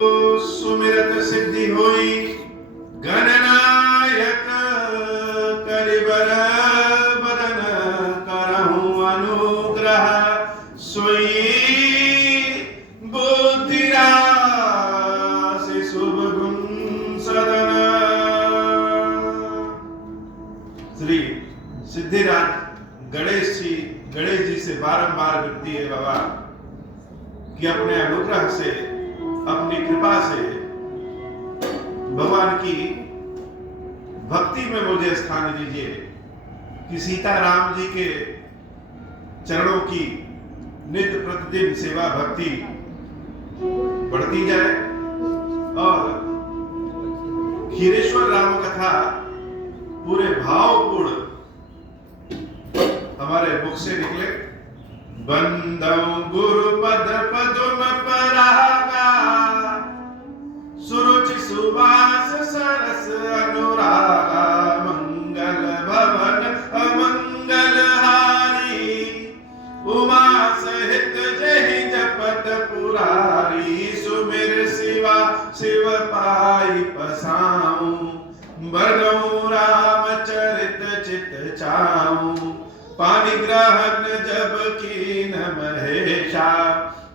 सुमिरत सिद्धि होई गणनायक करिबर बदन करहु अनुग्रह सोई बुद्धि राशि शुभ गुण सदन। श्री सिद्धिराज गणेश जी से बारंबार विनती है बाबा कि अपने अनुग्रह से, अपनी कृपा से भगवान की भक्ति में मुझे स्थान दीजिए, कि सीताराम जी के चरणों की नित्य प्रतिदिन सेवा भक्ति बढ़ती जाए और खीरेश्वर राम कथा पूरे भावपूर्ण हमारे मुख से निकले। बंदौ गुरुपद पदुम परागा सुरुचि सुवास सरस अनुरागा मंगल भवन अमंगल हारी उमा सहित जहि जपत पुरारी सुमिर शिवा शिव पाई पसाऊं बरनऊं राम चरित चित चाऊं पानी ग्रहण जब कीन महेशा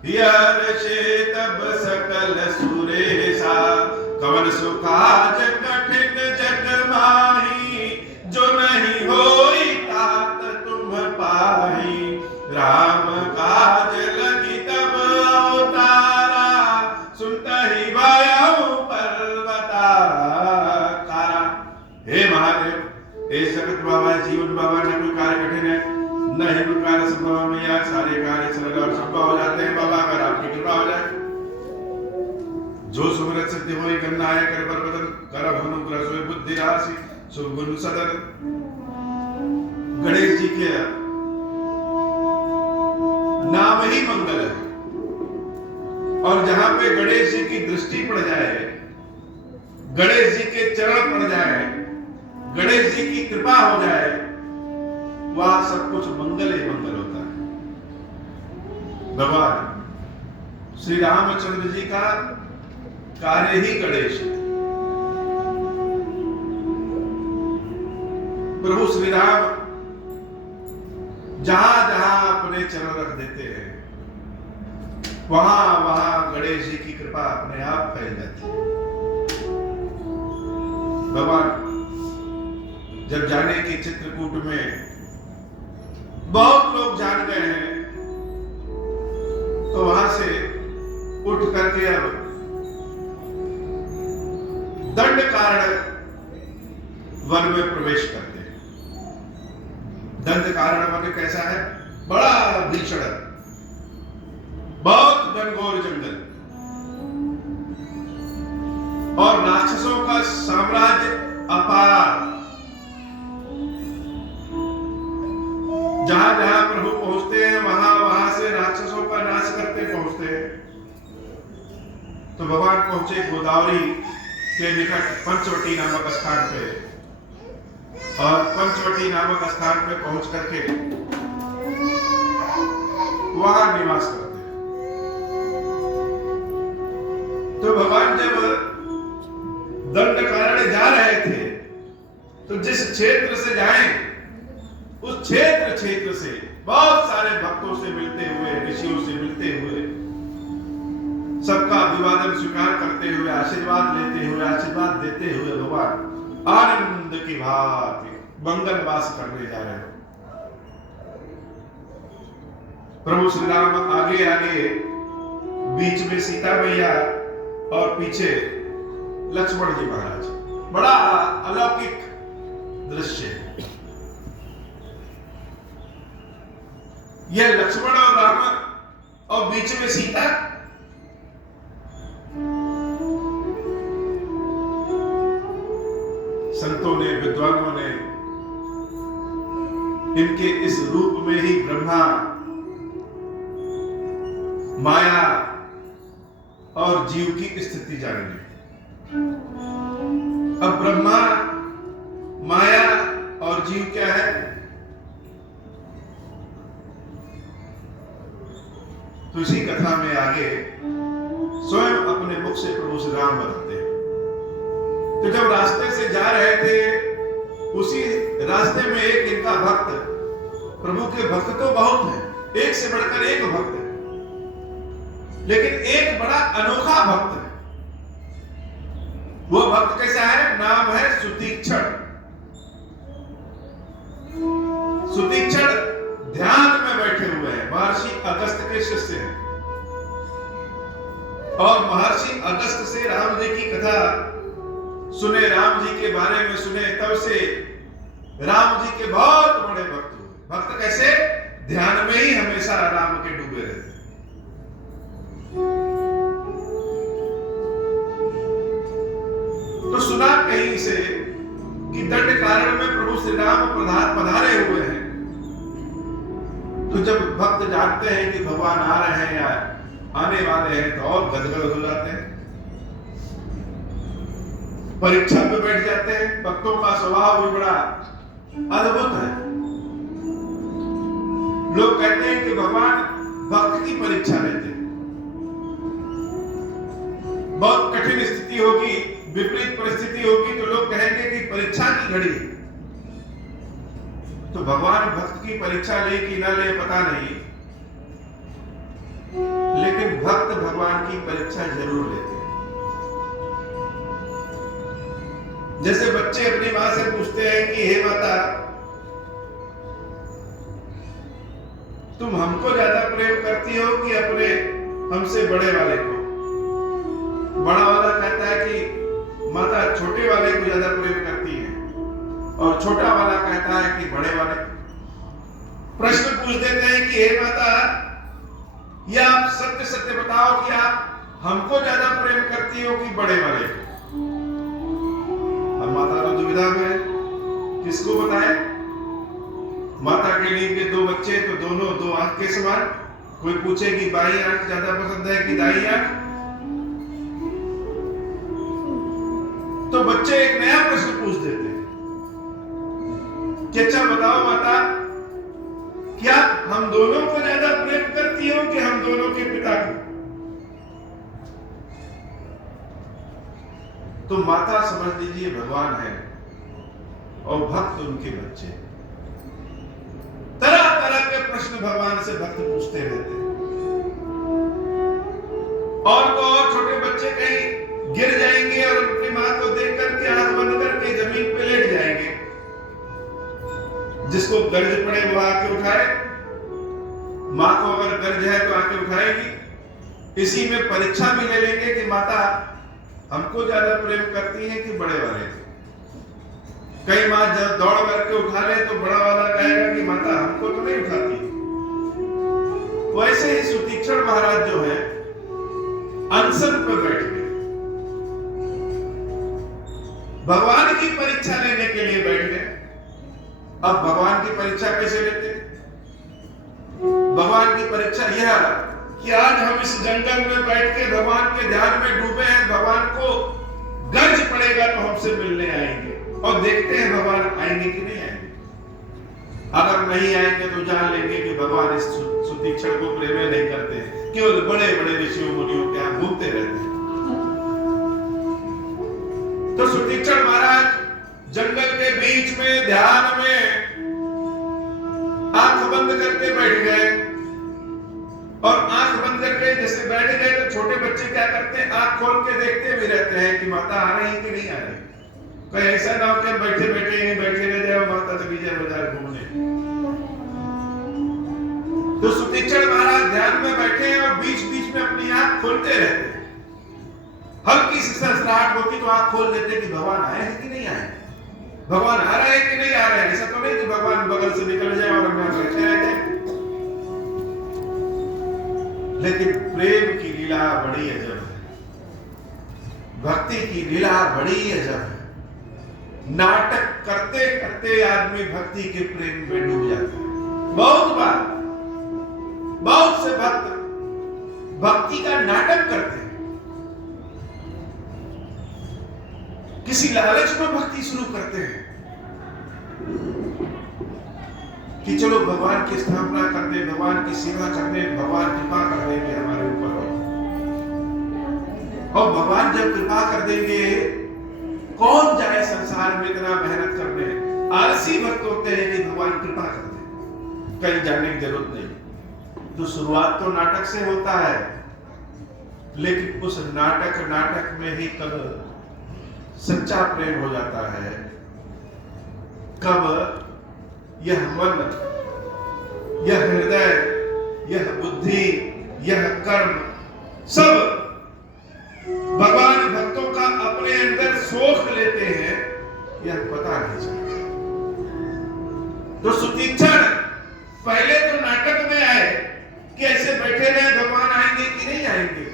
हर्षे तब सकल सुरेशा कवन सुखाज कठिन जग माही जो नहीं होई तात तुम पाही राम काज लगी तब अवतारा सुनता ही वायु पर्वतारा। हे महादेव, हे जगत बाबा, जीवन बाबा, न कोई कार्य कठिन है न ही कोई कार्य संभव में, या सारे कार्य सरल और संभव हो जाते हैं बाबा अगर आपकी कृपा हो जाए। जो सुमिरत सिद्धि होई गणनायक करिबर बदन करहु अनुग्रह सोई बुद्धि राशि शुभ गुण सदन। गणेश जी के नाम ही मंगल है और जहां पे गणेश जी की दृष्टि पड़ जाए, गणेश जी के चरण पड़ जाए, गणेश जी की कृपा हो जाए, वह सब कुछ मंगल ही मंगल होता है। भगवान श्री रामचंद्र जी का कार्य ही गणेश है। प्रभु श्री राम जहां जहां अपने चरण रख देते हैं वहां वहां गणेश जी की कृपा अपने आप फैल जाती है। भगवान जब जाने के चित्रकूट में बहुत लोग जान गए हैं तो वहां से उठ करके अब दंड कारण वन में प्रवेश करते हैं। दंड कारण वन कैसा है? बड़ा भीषण, बहुत घनघोर जंगल और राक्षसों का साम्राज्य अपार। जहां जहां प्रभु पहुंचते हैं वहां वहां से राक्षसों का नाश करते पहुंचते हैं। तो भगवान पहुंचे गोदावरी के निकट पंचवटी नामक स्थान पे, और पंचवटी नामक स्थान पे पहुंच करके वहां निवास करते हैं। तो भगवान जब दंड कारण्य जा रहे थे तो जिस क्षेत्र से जाएं उस क्षेत्र से बहुत सारे भक्तों से मिलते हुए, ऋषियों से मिलते हुए, सबका अभिवादन स्वीकार करते हुए, आशीर्वाद लेते हुए, आशीर्वाद देते हुए भगवान आनंद की भांति मंगल वास करने जा रहे हो। प्रभु श्री राम आगे आगे, बीच में सीता मैया और पीछे लक्ष्मण जी महाराज। बड़ा अलौकिक दृश्य है यह, लक्ष्मण और राम और बीच में सीता। संतों ने, विद्वानों ने इनके इस रूप में ही ब्रह्मा, माया और जीव की स्थिति जानी। अब ब्रह्मा, माया और जीव क्या है? तो इसी कथा में आगे स्वयं अपने मुख से तो जब रास्ते से जा रहे थे, उसी रास्ते में एक इनका भक्त, प्रभु के भक्त तो बहुत हैं, एक से बढ़कर एक भक्त है, लेकिन एक बड़ा अनोखा भक्त है। वो भक्त कैसा है? नाम है सुतीक्षण। सुतीक्षण ध्यान में बैठे हुए हैं, महर्षि अगस्त के शिष्य हैं, और महर्षि अगस्त से राम जी की कथा सुने, राम जी के बारे में सुने, तब से राम जी के बहुत बड़े भक्त हुए। भक्त कैसे? ध्यान में ही हमेशा राम के डूबे रहते। तो सुना कहीं से कि दंड कारण में प्रभु श्री राम पधारे हुए हैं। तो जब भक्त जानते हैं कि भगवान आ रहे हैं या आने वाले हैं, तो और गदगद हो जाते हैं, परीक्षा पे बैठ जाते हैं। भक्तों का स्वभाव भी बड़ा अद्भुत है। लोग कहते हैं कि भगवान भक्त की परीक्षा लेते हैं। बहुत कठिन स्थिति होगी, विपरीत परिस्थिति होगी, तो लोग कहेंगे कि परीक्षा की घड़ी है। तो भगवान भक्त की परीक्षा ले कि ना ले पता नहीं, लेकिन भक्त भगवान की परीक्षा जरूर लेते हैं। जैसे बच्चे अपनी मां से पूछते हैं कि हे माता, तुम हमको ज्यादा प्रेम करती हो कि अपने हमसे बड़े वाले को? बड़ा वाला कहता है कि माता छोटे वाले को ज्यादा प्रेम करती है, और छोटा वाला कहता है कि बड़े वाले। प्रश्न पूछ देते हैं कि हे माता, ये आप सत्य सत्य बताओ कि आप हमको ज्यादा प्रेम करती हो कि बड़े वाले को? अब माता तो दुविधा में है, किसको बताए? माता के लिए के दो बच्चे, तो दोनों दो आंख के समान। कोई पूछे कि बाई आंख ज्यादा पसंद है कि दाई आंख? तो बच्चे एक नया प्रश्न पूछ देते हैं कि अच्छा बताओ माता, क्या हम दोनों को ज्यादा प्रेम करती हो कि हम दोनों के पिता को? तो माता समझ लीजिए भगवान है, और भक्त उनके बच्चे। तरह तरह के प्रश्न भगवान से भक्त पूछते रहते हैं। और तो और छोटे बच्चे कहीं गिर जाएंगे और अपनी मां को देख करके आंख बंद करके जमीन पे लेट जाएंगे। जिसको गर्ज पड़े वो आके उठाए, मां को अगर गर्ज है तो आके उठाएगी। इसी में परीक्षा भी ले लेंगे कि माता हमको ज्यादा प्रेम करती है कि बड़े वाले को? कई मां जब दौड़ करके उठा ले तो बड़ा वाला कहेगा कि माता हमको तो नहीं उठाती। वैसे ही सुतीक्षण महाराज जो है अनशन पर बैठ गए, भगवान की परीक्षा लेने के लिए बैठ गए। अब भगवान की परीक्षा कैसे लेते? भगवान की परीक्षा यह कि आज हम इस जंगल में बैठ के भगवान के ध्यान में डूबे हैं, भगवान को गर्ज पड़ेगा तो हमसे मिलने आएंगे, और देखते हैं भगवान आएंगे कि नहीं आएंगे। अगर नहीं आएंगे तो जान लेंगे कि भगवान इस सुतीक्षण को प्रेम नहीं करते हैं, केवल बड़े बड़े ऋषियों मुनियों के यहाँ घूमते रहते हैं। तो सुतीक्षण महाराज जंगल के बीच में ध्यान में आंख बंद करके बैठ गए, और आंख बंद करके जैसे बैठ गए तो छोटे बच्चे क्या करते हैं? आंख खोल के देखते भी रहते हैं कि माता आ रही है कि नहीं आ रही। कोई ऐसा ना हो कि बैठे बैठे ही बैठे रह जाए, माता चली जाए बाजार घूमने। तो सुतीक्षण महाराज ध्यान में बैठे हैं और बीच बीच में अपनी आंख खोलते रहते हैं। हल्की सी सरसराहट होती तो आंख खोल देते कि भगवान आए हैं कि नहीं आए, भगवान आ रहे हैं कि नहीं आ रहे हैं। ऐसा तो नहीं कि भगवान बगल से निकल जाए और हम यहाँ बैठे रह जाए। लेकिन प्रेम की लीला बड़ी अजब है, भक्ति की लीला बड़ी अजब है। नाटक करते करते आदमी भक्ति के प्रेम में डूब जाता है। बहुत बार बहुत से भक्त भक्ति का नाटक करते हैं, किसी लालच में भक्ति शुरू करते हैं कि चलो भगवान की स्थापना कर दे, भगवान की सेवा कर दे, भगवान कृपा कर देंगे हमारे ऊपर। और भगवान जब कृपा कर देंगे कौन जाए संसार में इतना मेहनत करने? आलसी भक्त होते हैं कि भगवान कृपा कर दे, कहीं जाने की जरूरत नहीं। तो शुरुआत तो नाटक से होता है, लेकिन उस नाटक में ही कब सच्चा प्रेम हो जाता है, कब यह मन, यह हृदय, यह बुद्धि, यह कर्म सब भगवान भक्तों का अपने अंदर सोख लेते हैं, यह पता नहीं चलता। तो सुतीक्षण पहले तो नाटक में आए कि ऐसे बैठे रहे भगवान आएंगे कि नहीं आएंगे,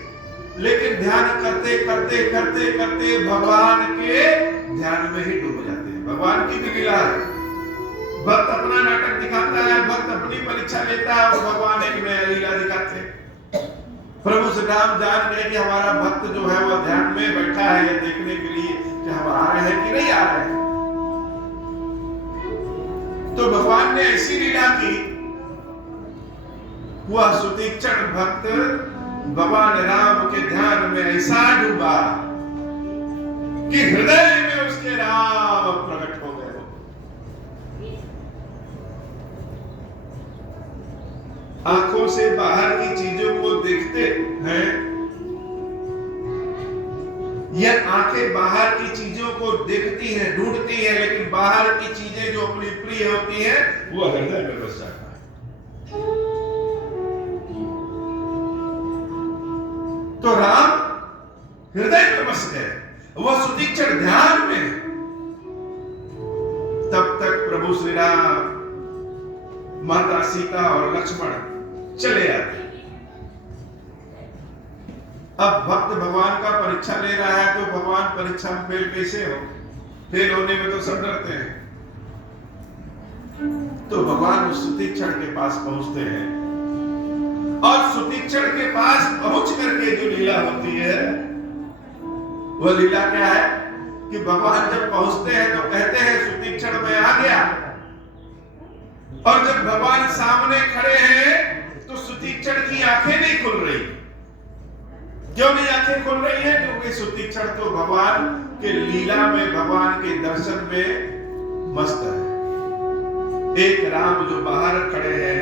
लेकिन ध्यान करते करते करते करते भगवान के ध्यान में ही डूब जाते हैं। भगवान की भी लीला है, भक्त अपना नाटक दिखाता है, भक्त अपनी परीक्षा लेता है और भगवान एक नया लीला दिखाते हैं। प्रभु श्री राम जान गए कि हमारा भक्त जो है वह ध्यान में बैठा है यह देखने के लिए कि हम आ रहे हैं कि नहीं आ रहे हैं। तो भगवान ने ऐसी लीला की, वह सुतीक्षण भक्त भगवान राम के ध्यान में ऐसा डूबा कि हृदय में उसके राम प्रकट हो गए। आंखों से बाहर की चीजों को देखते हैं, यह आंखें बाहर की चीजों को देखती हैं, ढूंढती हैं, लेकिन बाहर की चीजें जो अपनी प्रिय होती हैं वो हृदय में बस जाता है। तो राम हृदय में बस गए, वह सुतीक्षण ध्यान में। तब तक प्रभु श्री राम, माता सीता और लक्ष्मण चले आते। अब भक्त भगवान का परीक्षा ले रहा है, तो भगवान परीक्षा में फेल कैसे हो? फेल होने में तो सब डरते हैं। तो भगवान उस सुतीक्षण के पास पहुंचते हैं, और सुतीक्षण के पास पहुंच करके जो लीला होती है वह लीला क्या है कि भगवान जब पहुंचते हैं तो कहते हैं सुतीक्षण में आ गया, और जब भगवान सामने खड़े हैं तो सुतीक्षण की आंखें नहीं खुल रही। क्यों नहीं आंखें खुल रही है? क्योंकि सुतीक्षण तो भगवान के लीला में, भगवान के दर्शन में मस्त है। एक राम जो बाहर खड़े हैं,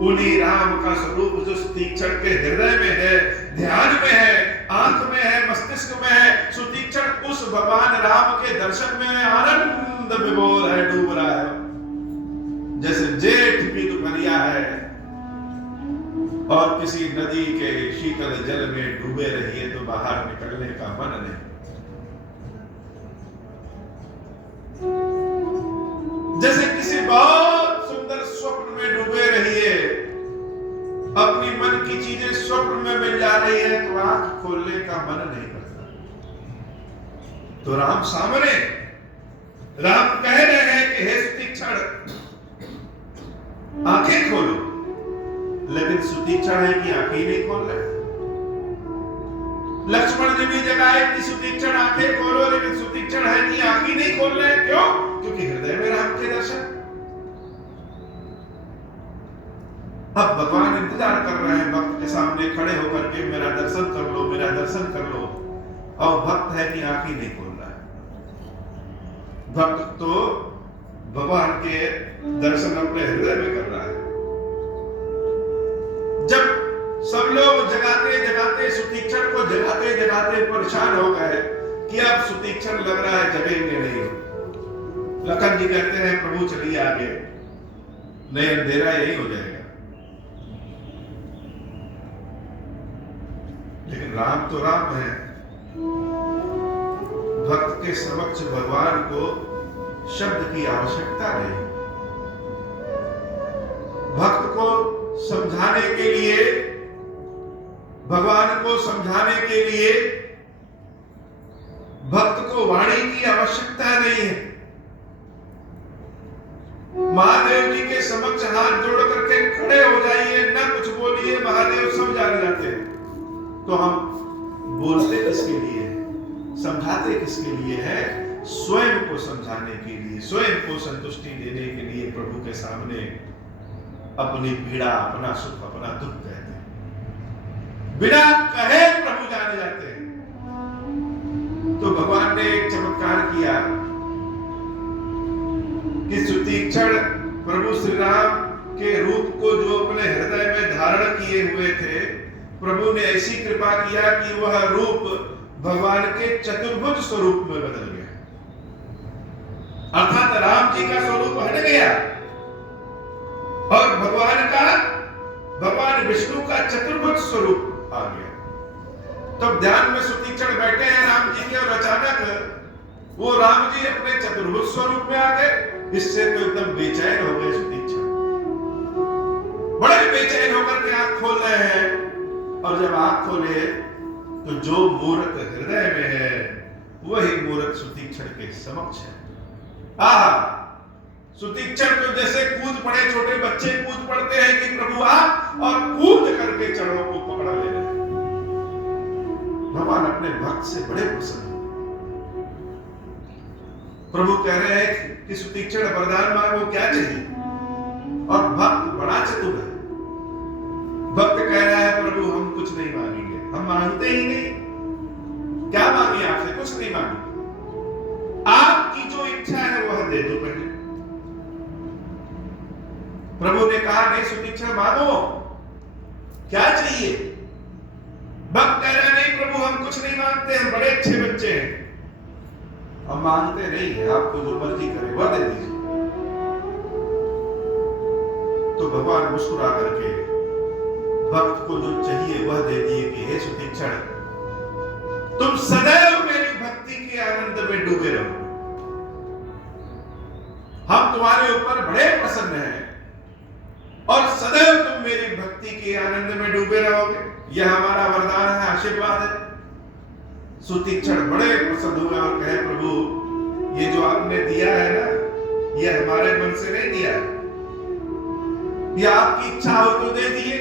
उन्हीं राम का स्वरूप जो सुतीक्षण के हृदय में है, ध्यान में है, आंख में है, मस्तिष्क में है। सुतीक्षण उस भगवान राम के दर्शन में आनंद विभोर है, डूब रहा है। जैसे जेठ की दोपहरिया है और किसी नदी के शीतल जल में डूबे रहिए तो बाहर निकलने का मन नहीं। जैसे किसी बहुत सुंदर स्वप्न में डूबे रहिए, अपनी मन की चीजें स्वप्न में मिल जा रही है तो आंख खोलने का मन नहीं करता। तो राम सामने, राम कह रहे हैं कि हे सुतीक्षण आंखें खोलो, लेकिन सुतीक्षण है कि आंखें ही नहीं खोल रहे। लक्ष्मण ने भी जगाए कि सुतीक्षण आंखें खोलो, लेकिन सुतीक्षण है कि आंखें नहीं खोल रहे। क्यों? क्योंकि हृदय में राम के दर्शन। अब भगवान इंतजार कर रहे हैं भक्त के सामने खड़े होकर के, मेरा दर्शन कर लो, मेरा दर्शन कर लो। और भक्त है कि आंखें नहीं खोल रहा है। भक्त तो भगवान के दर्शन अपने हृदय में कर रहा है। जब सब लोग जगाते जगाते सुतीक्षण को जगाते जगाते परेशान हो गए कि अब सुतीक्षण लग रहा है जगेंगे नहीं। लखन जी कहते हैं प्रभु चलिए आगे, नहीं अंधेरा यही हो जाएगा। लेकिन राम तो राम है, भक्त के समक्ष भगवान को शब्द की आवश्यकता नहीं। भक्त को समझाने के लिए, भगवान को समझाने के लिए भक्त को वाणी की आवश्यकता नहीं है। महादेव जी के समक्ष हाथ जोड़ करके खड़े हो जाइए, ना कुछ बोलिए, महादेव सब जान जाते हैं। तो हम बोलते किसके लिए है, समझाते किसके लिए है? स्वयं को समझाने के लिए, स्वयं को संतुष्टि देने के लिए प्रभु के सामने अपनी पीड़ा, अपना सुख, अपना दुख कहते हैं। बिना कहे प्रभु जाने जाते हैं। तो भगवान ने एक चमत्कार चमत्कार किया कि सुतीक्षण प्रभु श्री राम के रूप को जो अपने हृदय में धारण किए हुए थे, प्रभु ने ऐसी कृपा किया कि वह रूप भगवान के चतुर्भुज स्वरूप में बदल गया, अर्थात राम जी का स्वरूप हट गया और भगवान विष्णु का चतुर्भुज स्वरूप आ गया। तब ध्यान में सुतीक्षण बैठे हैं राम जी के और अचानक वो राम जी अपने चतुर्भुज स्वरूप में आ गए। इससे तो एकदम बेचैन हो गए सुतीक्षण, बड़े बेचैन होकर के आंख खोल रहे हैं और जब आंख खोले तो जो मूर्त हृदय में है वही मूर्त सुतीक्षण के समक्ष है। सुतीक्षण तो जैसे कूद पड़े, छोटे बच्चे कूद पड़ते हैं कि प्रभु आ, और कूद करके चरणों को पकड़ा ले रहे हैं। भगवान अपने भक्त से बड़े प्रसन्न हैं। प्रभु कह रहे हैं कि सुतीक्षण वरदान मांगो, क्या चाहिए? और भक्त बड़ा चतुर है। भक्त कह रहा है प्रभु हम कुछ नहीं मांगेंगे, हम मांगते ही नहीं। क्या मांगे आपसे? कुछ नहीं मांगेंगे, आपकी जो इच्छा है वह दे दो पहले। प्रभु ने कहा नहीं सुतीक्षण मांगो, क्या चाहिए? भक्त कह रहे नहीं प्रभु हम कुछ नहीं मांगते, हम बड़े अच्छे बच्चे हैं, हम मांगते नहीं है, आपको जो मर्जी करे वह दे दीजिए। तो भगवान मुस्कुरा करके भक्त को जो चाहिए वह दे दिए कि हे सुतीक्षण तुम सदैव मेरी भक्ति के आनंद में डूबे रहो, हम तुम्हारे ऊपर बड़े प्रसन्न हैं और सदैव तुम मेरी भक्ति के आनंद में डूबे रहोगे। यह हमारा वरदान है, आशीर्वाद है। सुतीक्षण बड़े प्रसन्न हुए और कहे प्रभु ये जो आपने दिया है ना, ये हमारे मन से नहीं दिया है, ये आपकी इच्छा हो तो दे दिए,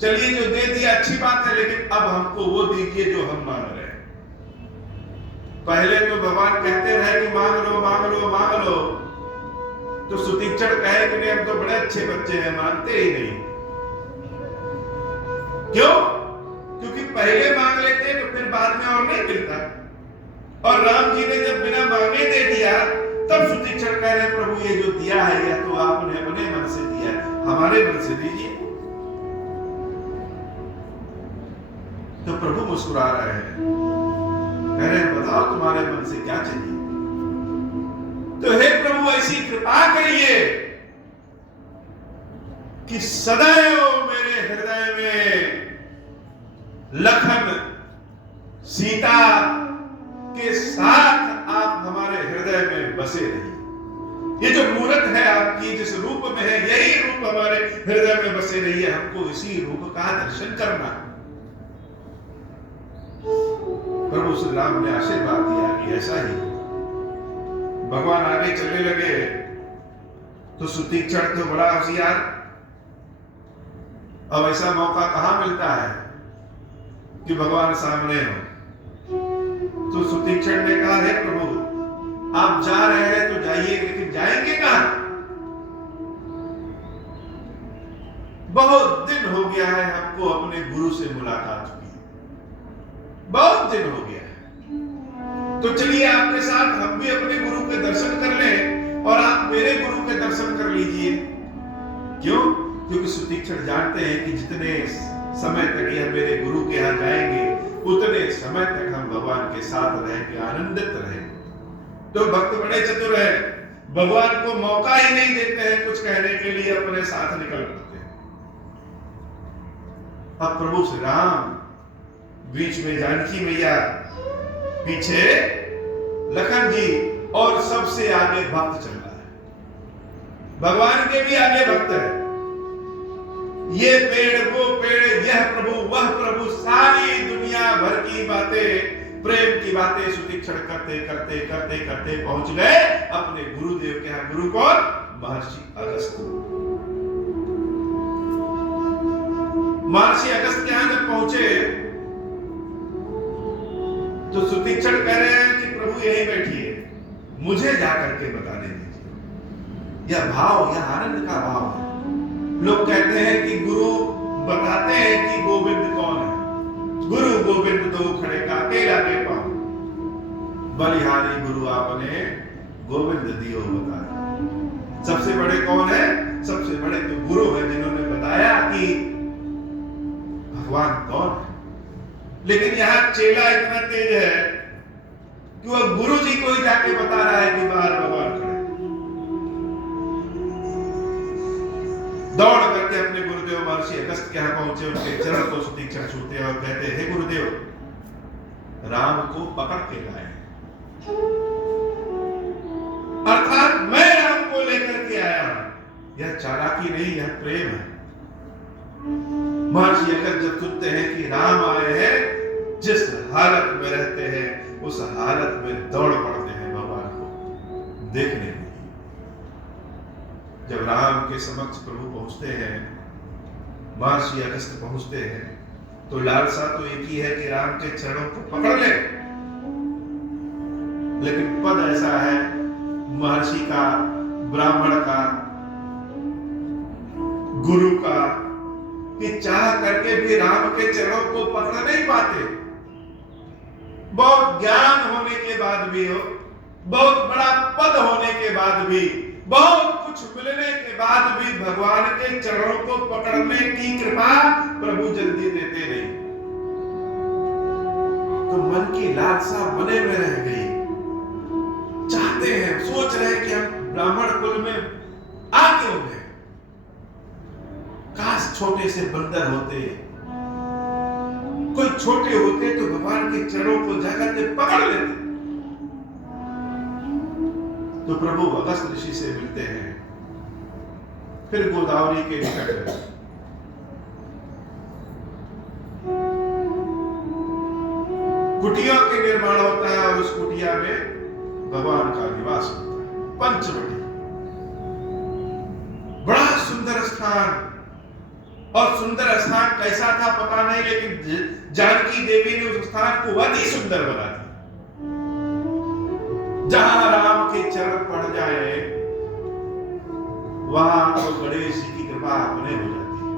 चलिए जो दे दिया अच्छी बात है, लेकिन अब हमको वो दीजिए जो हम मांग रहे हैं। पहले तो भगवान कहते रहे कि मांग लो मांग लो मांग लो, तो सुतीक्षण कहे कि नहीं हम तो बड़े अच्छे बच्चे हैं, मानते ही नहीं। क्यों? क्योंकि पहले मांग लेते तो फिर बाद में और नहीं मिलता, और राम जी ने जब बिना मांगे दे दिया तब सुतीक्षण कह रहे प्रभु ये जो दिया है यह तो आपने अपने मन से दिया है, हमारे मन से दीजिए। तो प्रभु मुस्कुरा रहे हैं, कह रहे हैं बताओ तुम्हारे मन से क्या चाहिए? तो हे प्रभु ऐसी कृपा करिए कि सदैव मेरे हृदय में लखन सीता के साथ आप हमारे हृदय में बसे रहिए। ये जो मूर्त है आपकी जिस रूप में है यही रूप हमारे हृदय में बसे रहिए, हमको इसी रूप का दर्शन करना है। प्रभु श्री राम ने आशीर्वाद दिया कि ऐसा ही। भगवान आगे चलने लगे तो सुतीक्षण तो बड़ा होशियार, अब ऐसा मौका कहां मिलता है कि भगवान सामने हो। तो सुतीक्षण ने कहा हे प्रभु आप जा रहे हैं तो जाइए, लेकिन जाएंगे कहां? बहुत दिन हो गया है हमको अपने गुरु से मुलाकात हुई, बहुत दिन हो गया है, तो चलिए आपके साथ हम भी अपने गुरु के दर्शन कर लें और आप मेरे गुरु के दर्शन कर लीजिए। क्यों? क्योंकि सुतीक्षण जानते हैं कि जितने समय तक यह मेरे गुरु के यहाँ जाएंगे उतने समय तक हम भगवान के साथ रहेंगे, आनंदित रहेंगे। तो भक्त बड़े चतुर है, भगवान को मौका ही नहीं देते हैं कुछ कहने के लिए, अपने साथ निकल पड़ते हैं। अब प्रभु श्री राम बीच में जानकी मैया, पीछे लखन जी और सबसे आगे भक्त चल रहा है। भगवान के भी आगे भक्त है। ये पेड़ वो पेड़, यह प्रभु वह प्रभु, सारी दुनिया भर की बातें, प्रेम की बातें सुतीक्षण करते करते करते करते पहुंच गए अपने गुरुदेव के यहाँ। गुरु कौन? महर्षि अगस्त। महर्षि अगस्त के यहाँ जब पहुंचे तो सुतीक्षण कह रहे हैं कि प्रभु यहीं बैठिए, मुझे जाकर के बताने दीजिए। यह भाव, यह आनंद का भाव है। लोग कहते हैं कि गुरु बताते हैं कि गोविंद कौन है। गुरु गोविंद दो खड़े का अकेला के पाओ। बलिहारी गुरु आपने गोविंद दियो बताया। सबसे बड़े कौन है? सबसे बड़े तो गुरु है, जिन्होंने बताया कि भगवान कौन है। लेकिन यहां चेला इतना तेज है कि वह गुरु जी को ही जाके बता रहा है कि बाहर भगवान खड़े। दौड़ करके अपने गुरुदेव महर्षि अगस्त के यहां पहुंचे, उनके चरण को सुतीक्षण छूते और कहते, हे गुरुदेव, राम को पकड़ के लाए, अर्थात मैं राम को लेकर के आया हूं। यह चालाकी नहीं, यह प्रेम है। महर्षि अगस्त जब सुनते हैं कि राम आए हैं, जिस हालत में रहते हैं उस हालत में दौड़ पड़ते हैं भगवान को देखने के लिए। जब राम के समक्ष प्रभु पहुंचते हैं, महर्षि अगस्त पहुंचते हैं, तो लालसा तो एक ही है कि राम के चरणों को पकड़ ले। लेकिन पद ऐसा है महर्षि का, ब्राह्मण का, गुरु का, कि चाह करके भी राम के चरणों को पकड़ नहीं पाते। बहुत ज्ञान होने के बाद भी हो, बहुत बड़ा पद होने के बाद भी, बहुत कुछ मिलने के बाद भी भगवान के चरणों को पकड़ने की कृपा प्रभु जल्दी देते नहीं। तो मन की लालसा मने में रह गई। चाहते हैं, सोच रहे हैं कि हम ब्राह्मण कुल में आ क्यों गए। काश छोटे से बंदर होते, कोई छोटे होते तो भगवान के चरणों को जाकर के पकड़ लेते। तो प्रभु अगस्त ऋषि से मिलते हैं, फिर गोदावरी के निकट कुटिया के निर्माण होता है और उस कुटिया में भगवान का निवास होता है। पंचवटी, बड़ा सुंदर स्थान। और सुंदर स्थान कैसा था पता नहीं, लेकिन जानकी देवी ने उस स्थान को अति सुंदर बना दिया। जहां राम के चरण पड़ जाए वहां तो गणेश जी की कृपा अपने हो जाती है।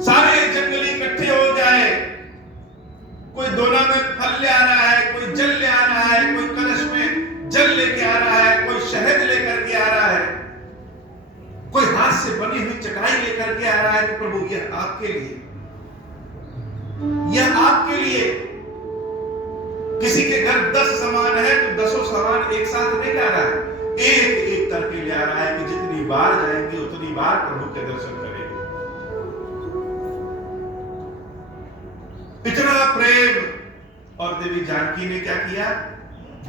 सारे जंगली इकट्ठे हो जाए, कोई दोना में फल ले आ रहा है, कोई जल ले आ रहा है, कोई कलश में जल लेके आ रहा है, कोई शहद लेकर के आ रहा है, कोई हाथ से बनी हुई चटाई लेकर के आ रहा है कि प्रभु यह आपके लिए, यह आपके लिए। किसी के घर 10 सामान है तो 10 सामान एक साथ नहीं ला रहा है, एक एक करके ले आ रहा है कि जितनी बार जाएंगे उतनी बार प्रभु के दर्शन करेंगे। इतना प्रेम। और देवी जानकी ने क्या किया?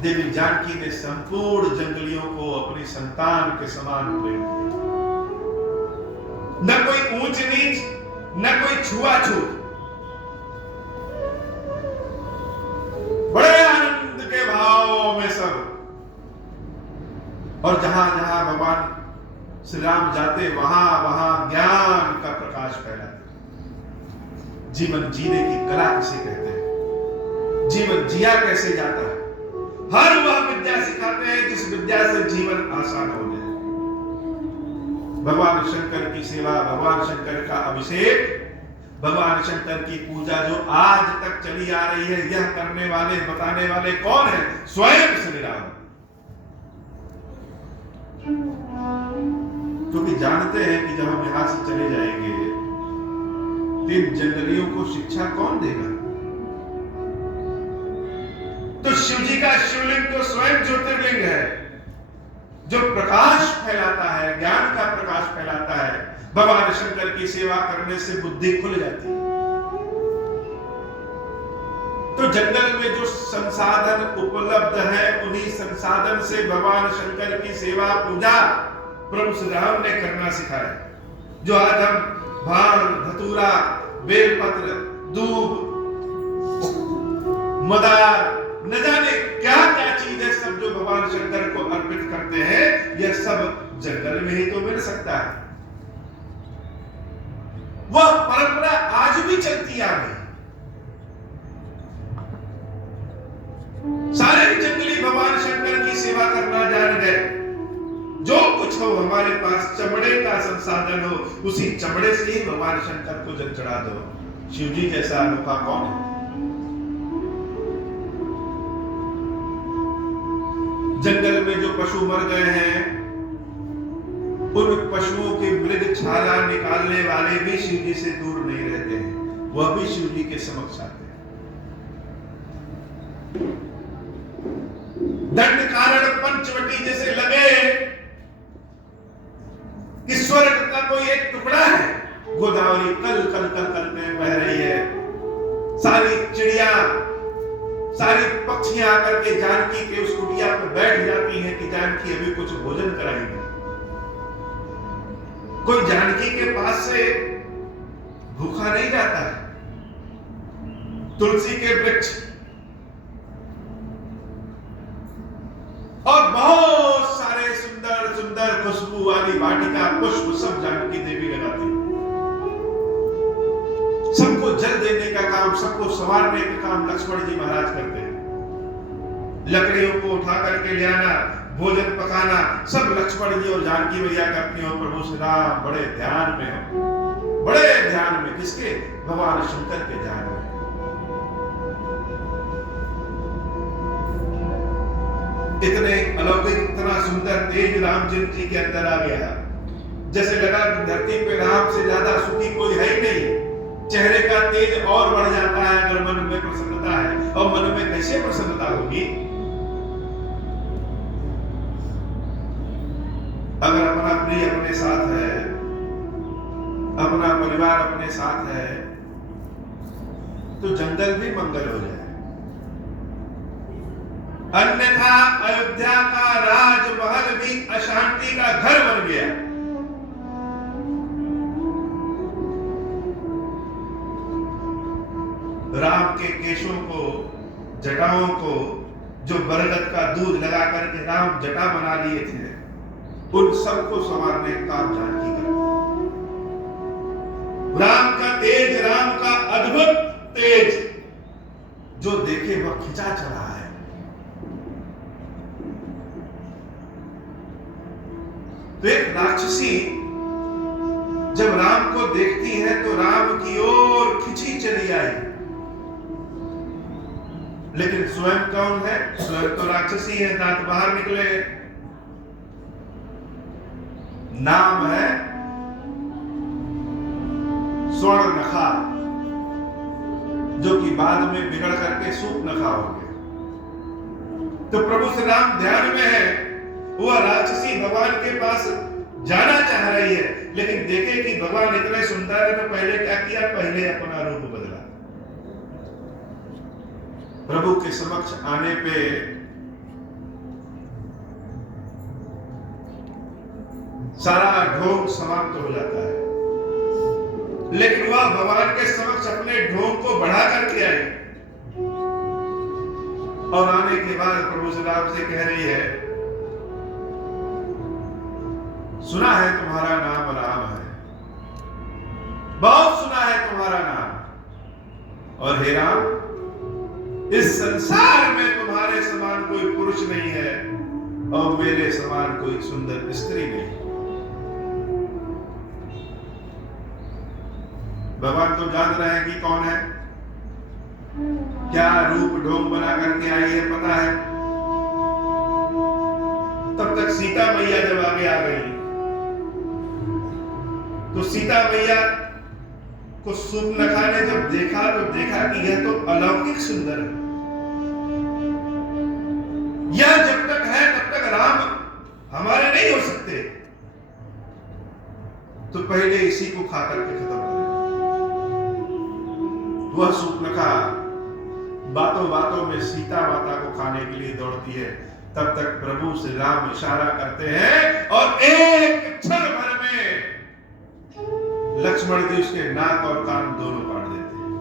देवी जानकी ने संपूर्ण जंगलियों को अपनी संतान के समान प्रेम किया। न कोई ऊंच नीच, न कोई छुआछूत, बड़े आनंद के भाव में सब। और जहां जहां भगवान श्री राम जाते वहां वहां ज्ञान का प्रकाश फैलाते। जीवन जीने की कला किसे कहते हैं, जीवन जिया कैसे जाता है, हर वह विद्या सिखाते हैं जिस विद्या से जीवन आसान हो जाए। भगवान शंकर की सेवा, भगवान शंकर का अभिषेक, भगवान शंकर की पूजा जो आज तक चली आ रही है, यह करने वाले, बताने वाले कौन है? स्वयं श्री राम। क्योंकि जानते हैं कि जब हम यहां से चले जाएंगे, 3 जंगलियों को शिक्षा कौन देगा? तो शिव जी का शिवलिंग तो स्वयं ज्योतिर्लिंग है, जो प्रकाश फैलाता है, ज्ञान का प्रकाश फैलाता है। भगवान शंकर की सेवा करने से बुद्धि खुल जाती है। तो जंगल में जो संसाधन उपलब्ध है, उन्हीं संसाधन से भगवान शंकर की सेवा, पूजा प्रभु श्री राम ने करना सिखाया। जो आज हम भांग, धतूरा, बेलपत्र, दूब, मदार, न जाने क्या क्या चीज है, सब जो भगवान शंकर को अर्पित करते हैं, यह सब जंगल में ही तो मिल सकता है। वह परंपरा आज भी चलती आ रही। सारे जंगली भगवान शंकर की सेवा करना जान गए। जो कुछ हो हमारे पास, चमड़े का संसाधन हो, उसी चमड़े से ही भगवान शंकर को जल चढ़ा दो। शिव जी जैसा अनोखा कौन है? जंगल में जो पशु मर गए हैं, उन पशुओं के मृग छाला निकालने वाले भी शिव जी से दूर नहीं रहते हैं, वह भी शिव जी के समक्ष आते हैं। दंड कारण पंचवटी जैसे लगे कि स्वर्ग का कोई एक टुकड़ा है, गोदावरी कल कल कल कल में बह रही है, सारी चिड़िया सारी पक्षियां आकर के जानकी के उस कुटिया पर बैठ जाती हैं कि जानकी अभी कुछ भोजन कराएंगे। कोई जानकी के पास से भूखा नहीं जाता है। तुलसी के वृक्ष और बहुत सारे सुंदर सुंदर खुशबू वाली वाटिका पुष्प सब जानकी देवी लगाती, सबको जल देने का काम, सबको संवारने का काम लक्ष्मण जी महाराज करते हैं। लकड़ियों को उठा करके ले आना, भोजन पकाना, सब लक्ष्मण जी और जानकी मैया करती हैं। और प्रभु श्री राम बड़े ध्यान में हैं, बड़े ध्यान में। किसके? भगवान शंकर के ध्यान में। इतने अलौकिक, इतना सुंदर तेज रामचंद्र जी के अंदर आ गया, जैसे लगा कि धरती पे राम से ज्यादा सुखी कोई है ही नहीं। चेहरे का तेज और बढ़ जाता है अगर मन में प्रसन्नता है, और मन में कैसे प्रसन्नता होगी अगर अपना प्रिय अपने साथ है, अपना परिवार अपने साथ है, तो जंगल भी मंगल हो जाए। अन्यथा अयोध्या का राजमहल भी अशांति का घर बन गया। राम के केशों को, जटाओं को, जो बरगद का दूध लगा करके राम जटा बना लिए थे, उन सबको संवारने का काम जानकी कर। राम का तेज, राम का अद्भुत तेज, जो देखे वह खिंचा चला है। तो एक राक्षसी जब राम को देखती है तो राम की ओर खिंची चली आई, लेकिन स्वयं कौन है? स्वयं तो राक्षसी है, दांत बाहर निकले। नाम है स्वर्णनखा, जो कि बाद में बिगड़ करके सूर्पनखा हो गया। तो प्रभु श्री राम ध्यान में है, वह राक्षसी भगवान के पास जाना चाह रही है, लेकिन देखे कि भगवान इतने सुंदर है, तो पहले क्या किया? पहले अपना रूप बदला। प्रभु के समक्ष आने पे सारा ढोंग समाप्त हो जाता है, लेकिन वह भगवान के समक्ष अपने ढोंग को बढ़ा करके आई। और आने के बाद प्रभु श्री राम से कह रही है, सुना है तुम्हारा नाम राम है, बहुत सुना है तुम्हारा नाम, और हे राम, इस संसार में तुम्हारे समान कोई पुरुष नहीं है और मेरे समान कोई सुंदर स्त्री नहीं। भगवान तो जान रहे हैं कि कौन है, क्या रूप ढोंग बना करके आई है पता है। तब तक सीता मैया जब आगे आ गई, तो सीता मैया को सूर्पनखा ने जब देखा तो देखा कि यह तो अलौकिक सुंदर है, यह जब तक है तब तक राम हमारे नहीं हो सकते, तो पहले इसी को खा करके खत्म कर। वह सूर्पनखा बातों बातों में सीता माता को खाने के लिए दौड़ती है। तब तक प्रभु श्री राम इशारा करते हैं और एक क्षण भर में लक्ष्मण जी उसके नाक और कान दोनों काट देते हैं।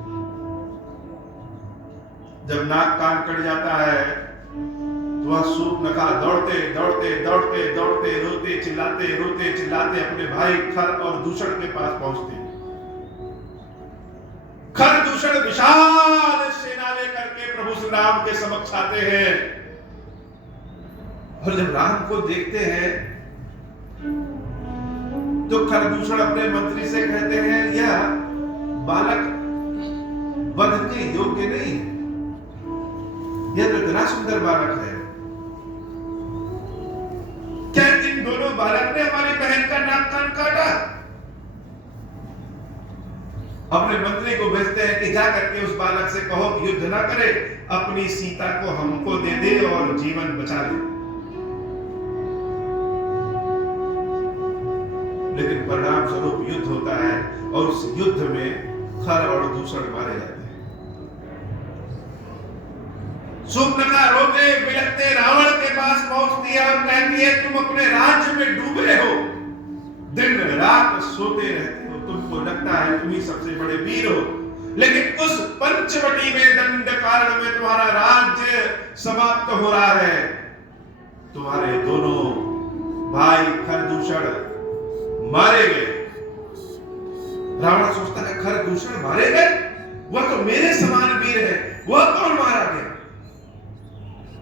जब नाक कान कट जाता है तो वह सूर्पनखा दौड़ते दौड़ते दौड़ते दौड़ते रोते चिल्लाते अपने भाई खर और दूषण के पास पहुंचते। खर दूषण विशाल सेना लेकर के प्रभु श्री राम के समक्ष आते हैं, और जब राम को देखते हैं तो खरदूषण अपने मंत्री से कहते हैं, यह बालक वध के योग्य नहीं है, यह तो इतना सुंदर बालक है, नाक कान काटा। अपने मंत्री को भेजते हैं कि जा करके उस बालक से कहो कि युद्ध ना करे, अपनी सीता को हमको दे दे और जीवन बचा ले। लेकिन परिणाम स्वरूप युद्ध होता है और उस युद्ध में खर और दूषण मारे जाते हैं। शूर्पणखा रोते बिलखते रावण के पास पहुंचती है और कहती है तुम अपने राज्य में डूबे हो, दिन रात सोते रहते हो, तुमको लगता है तुम ही सबसे बड़े वीर हो, लेकिन उस पंचवटी में दंड कारण में तुम्हारा राज्य समाप्त हो रहा है। तुम्हारे दोनों भाई खरदूषण मारे गए। रावण सोचता है खरदूषण मारे गए, वह तो मेरे समान वीर है, वह कौन मारा गया?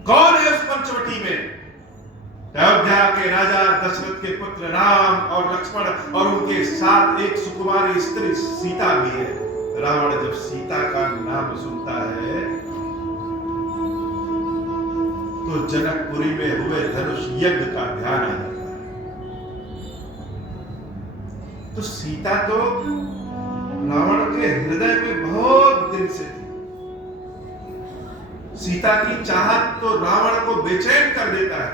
कौन है उस पंचवटी में? अयोध्या के राजा दशरथ के पुत्र राम और लक्ष्मण और उनके साथ एक सुकुमारी स्त्री सीता भी है। रावण जब सीता का नाम सुनता है तो जनकपुरी में हुए धनुष यज्ञ का ध्यान आ जाता है। तो सीता तो रावण के हृदय में बहुत दिन से थी। सीता की चाहत तो रावण को बेचैन कर देता है।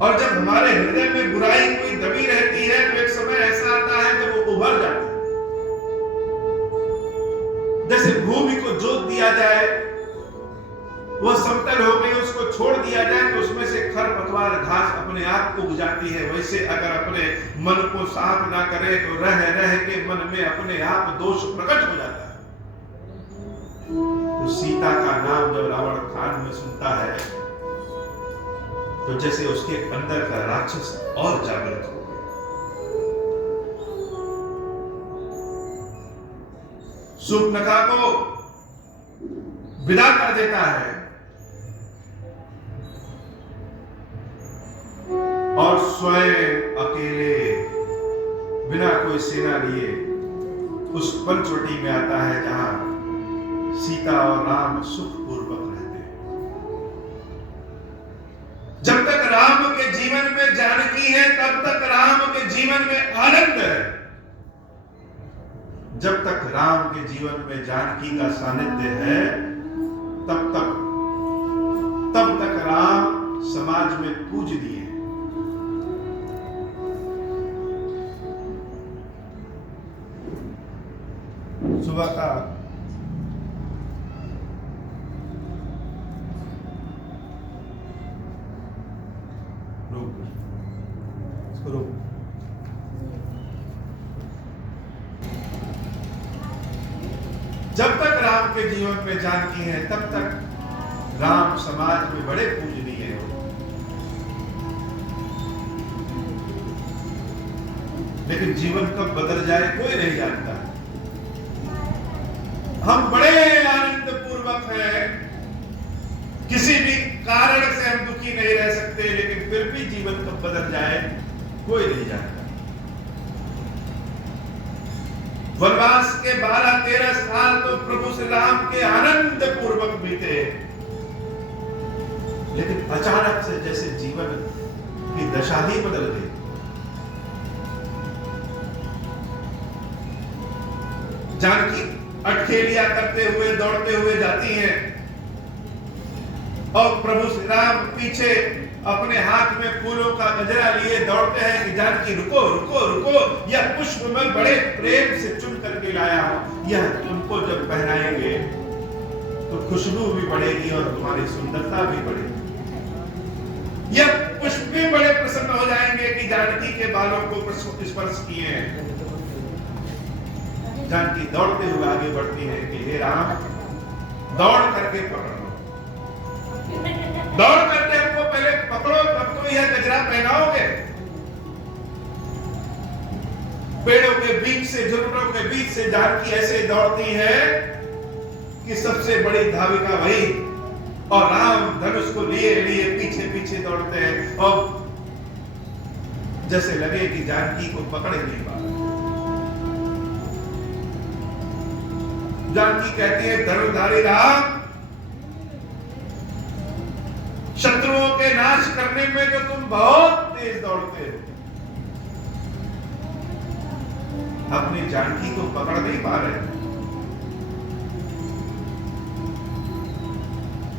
और जब हमारे हृदय में बुराई कोई दबी रहती है तो एक समय ऐसा आता है जब वो उभर जाती है। जैसे भूमि को जोत दिया जाए, वो समतल हो गई, उसको छोड़ दिया जाए तो उसमें से खरपतवार घास अपने आप उग जाती है। वैसे अगर अपने मन को साफ ना करें तो रह रह के मन में अपने आप दोष प्रकट हो जाता है। तो सीता का नाम जब रावण कान में सुनता है तो जैसे उसके अंदर का राक्षस और जागृत हो गया। शूर्पणखा को विदा कर देता है और स्वयं अकेले बिना कोई सेना लिए उस पंचवटी में आता है जहां सीता और राम सुखपूर्वक रहते हैं। जब तक राम के जीवन में जानकी है तब तक राम के जीवन में आनंद है। जब तक राम के जीवन में जानकी का सानिध्य है तब तक राम समाज में पूजनीय है। सुबह का जब तक राम के जीवन में जानकी है तब तक राम समाज में बड़े पूजनीय है। लेकिन जीवन कब बदल जाए कोई नहीं जानता। हम बड़े आनंद पूर्वक हैं, किसी भी कारण से हम दुखी नहीं रह सकते, लेकिन फिर भी जीवन कब बदल जाए कोई नहीं जानता। वनवास के 12-13 साल तो प्रभु श्री राम के आनंद पूर्वक बीते, लेकिन अचानक से जैसे जीवन की दशा ही बदल गई। जानकी अटखेलियां करते हुए दौड़ते हुए जाती हैं और प्रभु श्री राम पीछे अपने हाथ में फूलों का गजरा लिए दौड़ते हैं कि जानकी रुको रुको रुको, यह पुष्प मैं बड़े प्रेम से चुन करके लाया हूं, यह तुमको जब पहनाएंगे तो खुशबू भी बढ़ेगी और तुम्हारी सुंदरता भी बढ़ेगी। यह पुष्प भी बड़े प्रसन्न हो जाएंगे कि जानकी के बालों को स्पर्श किए हैं। जानकी दौड़ते हुए आगे बढ़ती है कि हे राम, दौड़ करके पकड़ो, दौड़ करके हमको पहले पकड़ो, तब तो यह गजरा पहनाओगे। पेड़ों के बीच से, झुरमुटों के बीच से जानकी ऐसे दौड़ती है कि सबसे बड़ी धाविका वही, और राम धनुष को लिए लिए पीछे पीछे दौड़ते हैं और जैसे लगे कि जानकी को पकड़ नहीं पा रहे। जानकी कहती है धनुर्धारी राम, शत्रुओं के नाश करने में तो तुम बहुत तेज दौड़ते हो, अपनी जानकी को पकड़ नहीं पा रहे हैं।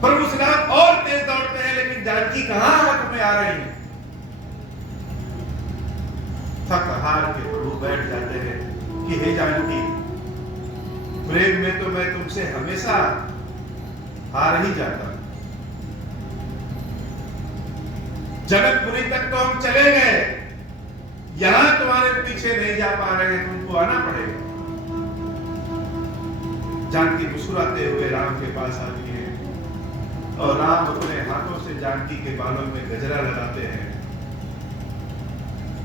प्रभु श्री राम और तेज दौड़ते हैं, लेकिन जानकी कहां हाथ में आ रही है। थक हार के प्रभु बैठ जाते हैं कि हे जानकी, प्रेम में तो मैं तुमसे हमेशा हार ही जाता। जनकपुरी तक तो हम चले गए, यहां तुम्हारे पीछे नहीं जा पा रहे हैं, तुमको आना पड़ेगा। जानकी मुस्कुराते हुए राम के पास आती है और राम अपने हाथों से जानकी के बालों में गजरा लगाते हैं।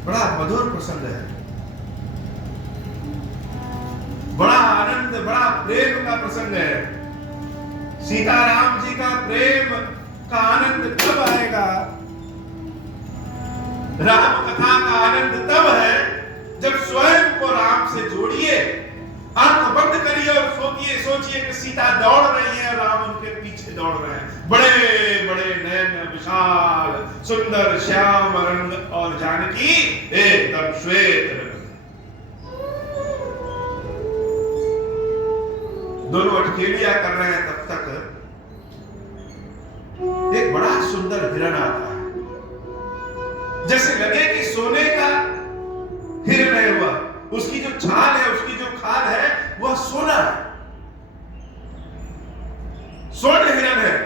बड़ा मधुर प्रसंग है, बड़ा आनंद, बड़ा प्रेम का प्रसंग है। सीताराम जी का प्रेम का आनंद तब आएगा, राम कथा का आनंद तब है जब स्वयं को राम से जोड़िए, आंख बंद करिए और सोचिए कि सीता दौड़ रही है, राम उनके पीछे दौड़ रहे हैं। बड़े बड़े नयन, विशाल सुंदर श्याम रंग, और जानकी एकदम श्वेत रंग। दोनों अटखेलियां कर रहे हैं, तब तक एक बड़ा सुंदर हिरण आता है, जैसे लगे कि सोने का हिरण है वह, उसकी जो छाल है, उसकी जो खाल है, वह सोना है, स्वर्ण हिरण है।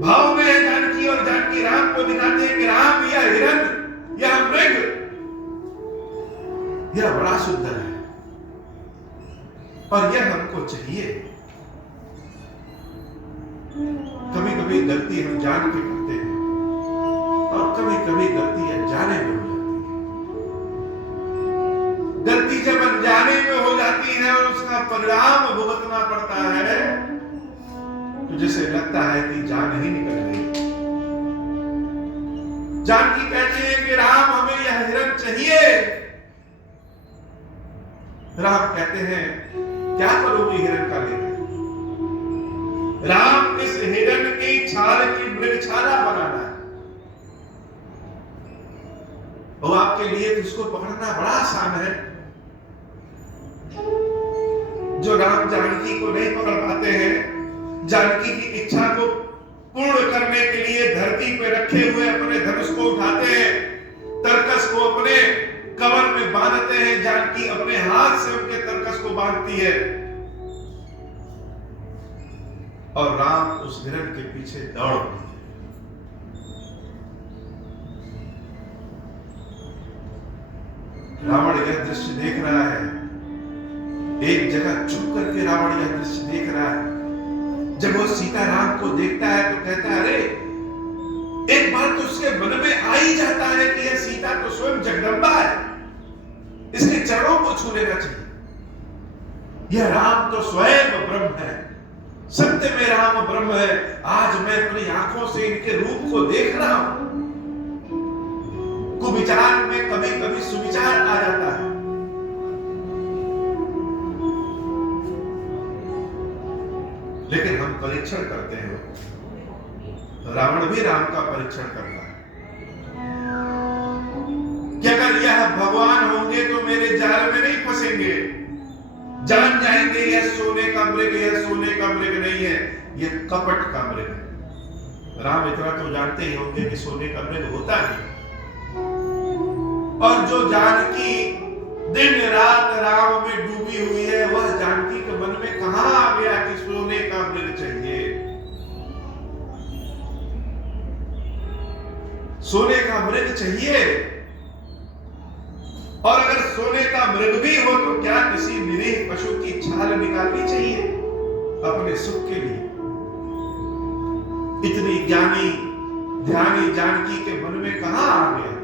भाव में है जानकी, और जानकी राम को दिखाते हैं कि राम, यह हिरण, यह मृग, यह बड़ा सुंदर है और यह हमको चाहिए। कभी कभी गलती हम जान के करते हैं और कभी कभी गलती अनजाने में हो जाती है। गलती जब अनजाने में हो जाती है और उसका परिणाम भुगतना पड़ता है, तो जैसे लगता है कि जान ही निकल गई। जानकी कहते हैं कि राम, हमें यह हिरण चाहिए। राम कहते हैं, क्या करोगी हिरण का लेकर? राम, इस हिरण की छाल की मृगछाला बनाना है, और आपके लिए तो इसको पकड़ना बड़ा आसान है। जो राम जानकी को नहीं पकड़ पाते हैं, जानकी की इच्छा को पूर्ण करने के लिए धरती पे रखे हुए अपने धनुष को उठाते हैं, तरकस को अपने कमर में बांधते हैं, जानकी अपने हाथ से उनके तरकस को बांधती है, और राम उस हिरण के पीछे दौड़ पड़ते हैं। रावण यह दृश्य देख रहा है, एक जगह छुप करके रावण यह दृश्य देख रहा है। जब वो सीताराम को देखता है तो कहता है, अरे एक बार तो उसके मन में आ ही जाता है कि यह सीता तो स्वयं जगदम्बा है, इसके चरणों को छू लेना चाहिए। यह राम तो स्वयं ब्रह्म है, सत्य में राम ब्रह्म है। आज मैं अपनी आंखों से इनके रूप को देख रहा हूं। कुविचार में कभी कभी सुविचार आ जाता है। लेकिन हम परीक्षण करते हैं, रावण भी राम का परीक्षण करता है कि अगर यह भगवान होंगे तो मेरे जाल में नहीं फंसेंगे, जान जाएंगे यह सोने का मृग, यह सोने का मृग नहीं है, यह कपट का मृग है। राम इतना तो जानते ही होंगे कि सोने का मृग होता नहीं। और जो जानकी दिन रात राम में डूबी हुई है, वह जानकी के मन में कहां आ गया कि सोने का मृग चाहिए। सोने का मृग चाहिए, और अगर सोने का मृग भी हो तो क्या किसी निरीह पशु की छाल निकालनी चाहिए अपने सुख के लिए? इतनी ज्ञानी ध्यानी जानकी के मन में कहां आ गया?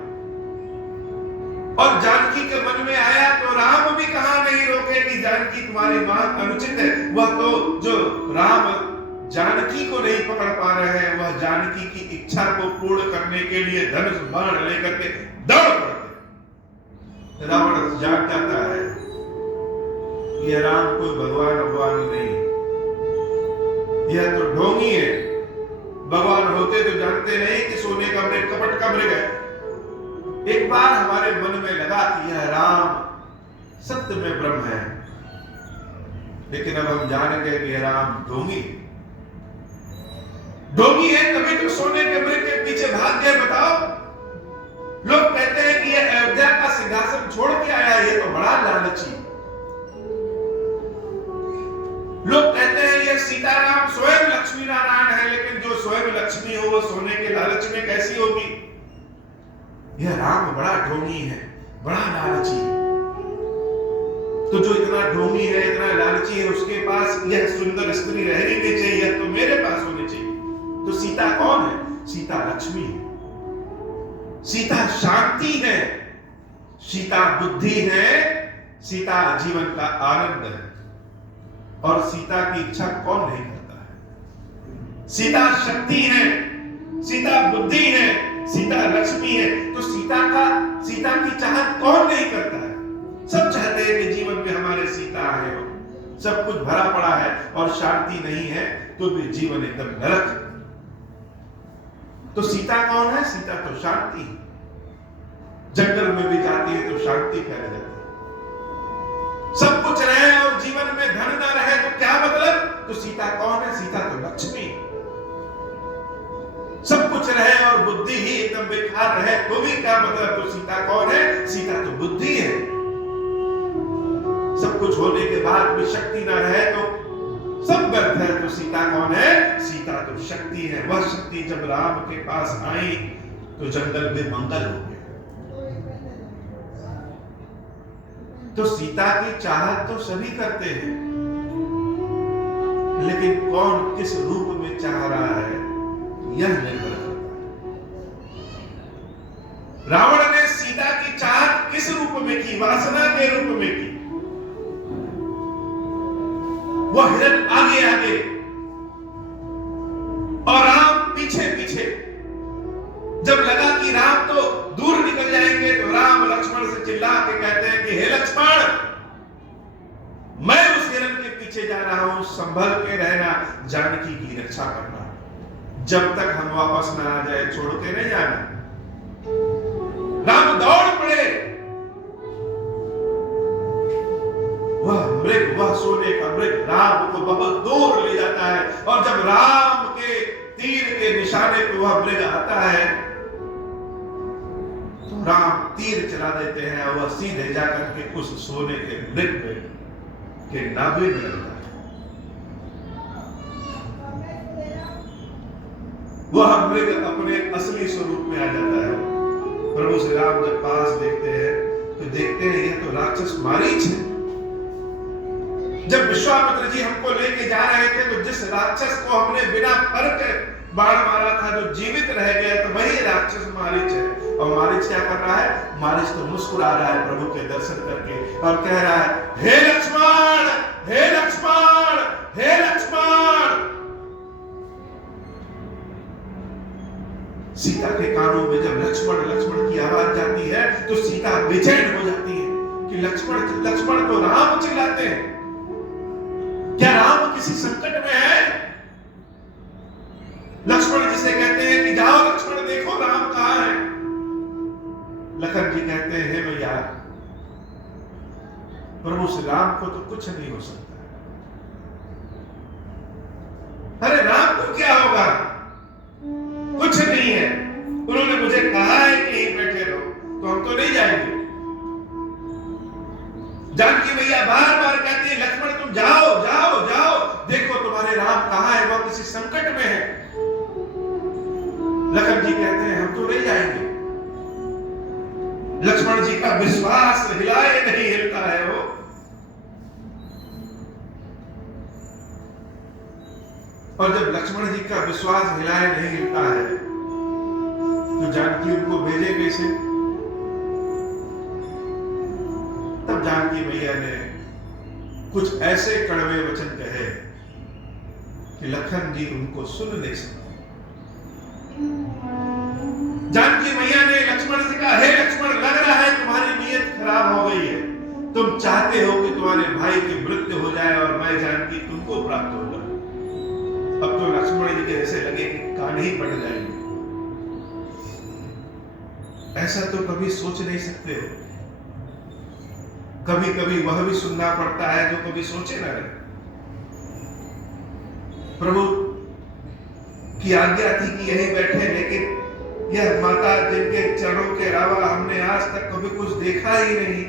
और जानकी के मन में आया तो राम भी कहां नहीं रोके कि जानकी तुम्हारी बात अनुचित है। वह तो जो राम जानकी को नहीं पकड़ पा रहे हैं, वह जानकी की इच्छा को पूर्ण करने के लिए धनुष बाण लेकर के दौड़ पड़ते। रावण जान जाता है यह राम कोई भगवान नहीं, यह तो ढोंगी है। भगवान होते तो जानते नहीं कि सोने का मृग कपट का मृग है। एक बार हमारे मन में लगा कि यह राम सत्य में ब्रह्म है। लेकिन अब हम जानेंगे कि राम ढोंगी है, तभी तो सोने के मृग के पीछे भाग गए। बताओ, लोग कहते हैं कि ये अयोध्या का सिंहासन छोड़ के आया, ये तो बड़ा लालची। लोग कहते हैं ये सीताराम स्वयं लक्ष्मी नारायण है, लेकिन जो स्वयं लक्ष्मी हो वो सोने के लालच में कैसी होगी? यह राम बड़ा ढोंगी है, बड़ा लालची है। तो जो इतना ढोंगी है, इतना लालची है, उसके पास यह सुंदर स्त्री रहनी नहीं चाहिए, तो मेरे पास होनी चाहिए। तो सीता कौन है? सीता लक्ष्मी है, सीता शांति है, सीता बुद्धि है, सीता जीवन का आनंद है। और सीता की इच्छा कौन नहीं करता है? सीता शक्ति है, सीता बुद्धि है, सीता लक्ष्मी है। तो सीता की चाहत कौन नहीं करता है? सब चाहते हैं कि जीवन में हमारे सीता आए हो। सब कुछ भरा पड़ा है और शांति नहीं है तो भी जीवन एकदम नरक है। तो सीता कौन है? सीता तो शांति है। जंगल में भी जाती है तो शांति फैल जाती है। सब कुछ रहे और जीवन में धन ना रहे तो क्या मतलब? तो सीता कौन है? सीता तो लक्ष्मी। सब कुछ रहे और बुद्धि ही एकदम बेकार रहे तो भी क्या मतलब? तो सीता कौन है? सीता तो बुद्धि है। सब कुछ होने के बाद भी शक्ति ना रहे तो सब व्यर्थ है। तो सीता कौन है? सीता तो शक्ति है। वह शक्ति जब राम के पास आई तो जंगल में मंगल हो गया। तो सीता की चाहत तो सभी करते हैं, लेकिन कौन किस रूप में चाह रहा है यह निर्भर करता है। रावण ने सीता की चाहत किस रूप में की? वासना के रूप में की। वह हिरण आगे आगे और राम पीछे पीछे। जब लगा कि राम तो दूर निकल जाएंगे तो राम लक्ष्मण से चिल्ला के कहते हैं कि हे लक्ष्मण, मैं उस हिरण के पीछे जा रहा हूं, संभल के रहना, जानकी की रक्षा करना। जब तक हम वापस ना आ जाए छोड़ के नहीं जाना। राम दौड़ पड़े। वह मृग, वह सोने का मृग राम को बहुत दूर ले जाता है। और जब राम के तीर के निशाने पर वह मृग आता है तो राम तीर चला देते हैं और वह सीधे जाकर के उस सोने के मृग के नाभि में लगता है। वह मृग अपने असली स्वरूप में आ जाता है। प्रभु श्री राम जब पास देखते हैं तो देखते हैं यह तो राक्षस मारीच है। जब विश्वामित्र जी हमको लेके जा रहे थे तो जिस राक्षस को हमने बिना फर्क बाण मारा था, जो जीवित रह गया, तो वही राक्षस मारीच है। और मारीच क्या कर रहा है? मारीच तो मुस्कुरा रहा है प्रभु के दर्शन करके और कह रहा है, हे लक्ष्मण, हे लक्ष्मण, हे लक्ष्मण। सीता के कानों में जब लक्ष्मण लक्ष्मण की आवाज जाती है तो सीता बेचैन हो जाती है कि लक्ष्मण लक्ष्मण तो राम चिल्लाते हैं। क्या राम किसी संकट में है? लक्ष्मण जिसे कहते हैं कि जाओ लक्ष्मण देखो राम कहां है। लखन जी कहते हैं भैया प्रभु श्री राम को तो कुछ नहीं हो सकता। अरे राम को क्या होगा? कुछ नहीं है। उन्होंने मुझे कहा है कि यहीं बैठे रहो, तो हम तो नहीं जाएंगे। जानकी मैया बार बार कहती है लक्ष्मण तुम जाओ जाओ जाओ, देखो तुम्हारे राम कहां है, वह किसी संकट में है। लखन जी कहते हैं हम तो नहीं जाएंगे। लक्ष्मण जी का विश्वास हिलाए नहीं हिलता है वो। और जब लक्ष्मण जी का विश्वास हिलाए नहीं हिलता है तो जानकी उनको भेजे कैसे? तब जानकी मैया ने कुछ ऐसे कड़वे वचन कहे कि लखन जी उनको सुन नहीं सके। जानकी मैया ने लक्ष्मण से कहा, हे लक्ष्मण, लग रहा है तुम्हारी नीयत खराब हो गई है। तुम चाहते हो कि तुम्हारे भाई की मृत्यु हो जाए और मैं जानकी तुमको प्राप्त हो जाए। अब तो लक्ष्मण जी के ऐसे लगे कि कान ही फट जाएंगे। ऐसा तो कभी सोच नहीं सकते हो। कभी कभी वह भी सुनना पड़ता है जो कभी सोचे ना रहे। प्रभु की आज्ञा थी कि यहीं बैठे, लेकिन यह माता जिनके चरणों के अलावा हमने आज तक कभी कुछ देखा ही नहीं,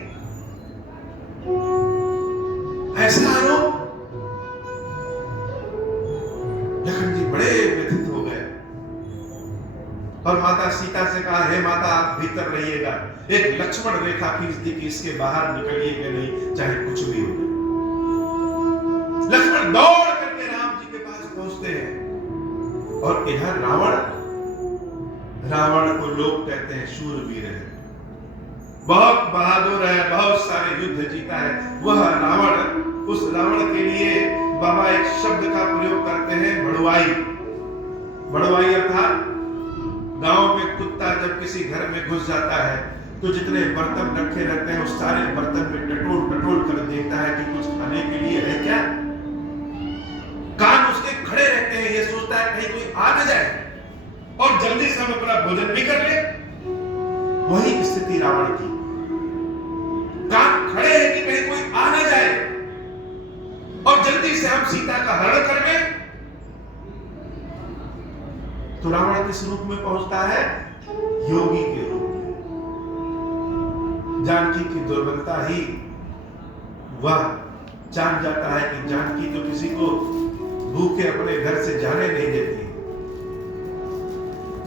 ऐसा आरोप। लखन जी बड़े व्यथित हो गए और माता सीता से कहा, हे माता आप भीतर रहिएगा। एक लक्ष्मण रेखा खींच दी कि इसके बाहर निकलिएगा नहीं, चाहे कुछ भी हो। लक्ष्मण दौड़ करके राम जी के पास पहुंचते हैं और इधर रावण को लोग कहते हैं शूरवीर है, बहुत बहादुर है, बहुत सारे युद्ध जीता है। वह रावण, उस रावण के लिए बाबा एक शब्द का प्रयोग करते हैं, बड़वाई। बड़वाई अर्थात गांव में कुत्ता जब किसी घर में घुस जाता है तो जितने बर्तन रखे रहते हैं उस सारे बर्तन में टटोल कर देखता है कि कुछ खाने के लिए है क्या। कान उसके खड़े रहते हैं, ये सोचता है कहीं कोई आ न जाए और जल्दी से हम अपना भोजन भी कर ले। वही स्थिति रावण की, कान खड़े हैं कि कहीं कोई आ न जाए और जल्दी से हम सीता का हरण कर लें। तो रावण किस रूप में पहुंचता है? योगी के रूप में। जानकी की दुर्बलता ही वह जान जाता है कि जानकी तो किसी को भूखे अपने घर से जाने नहीं देती।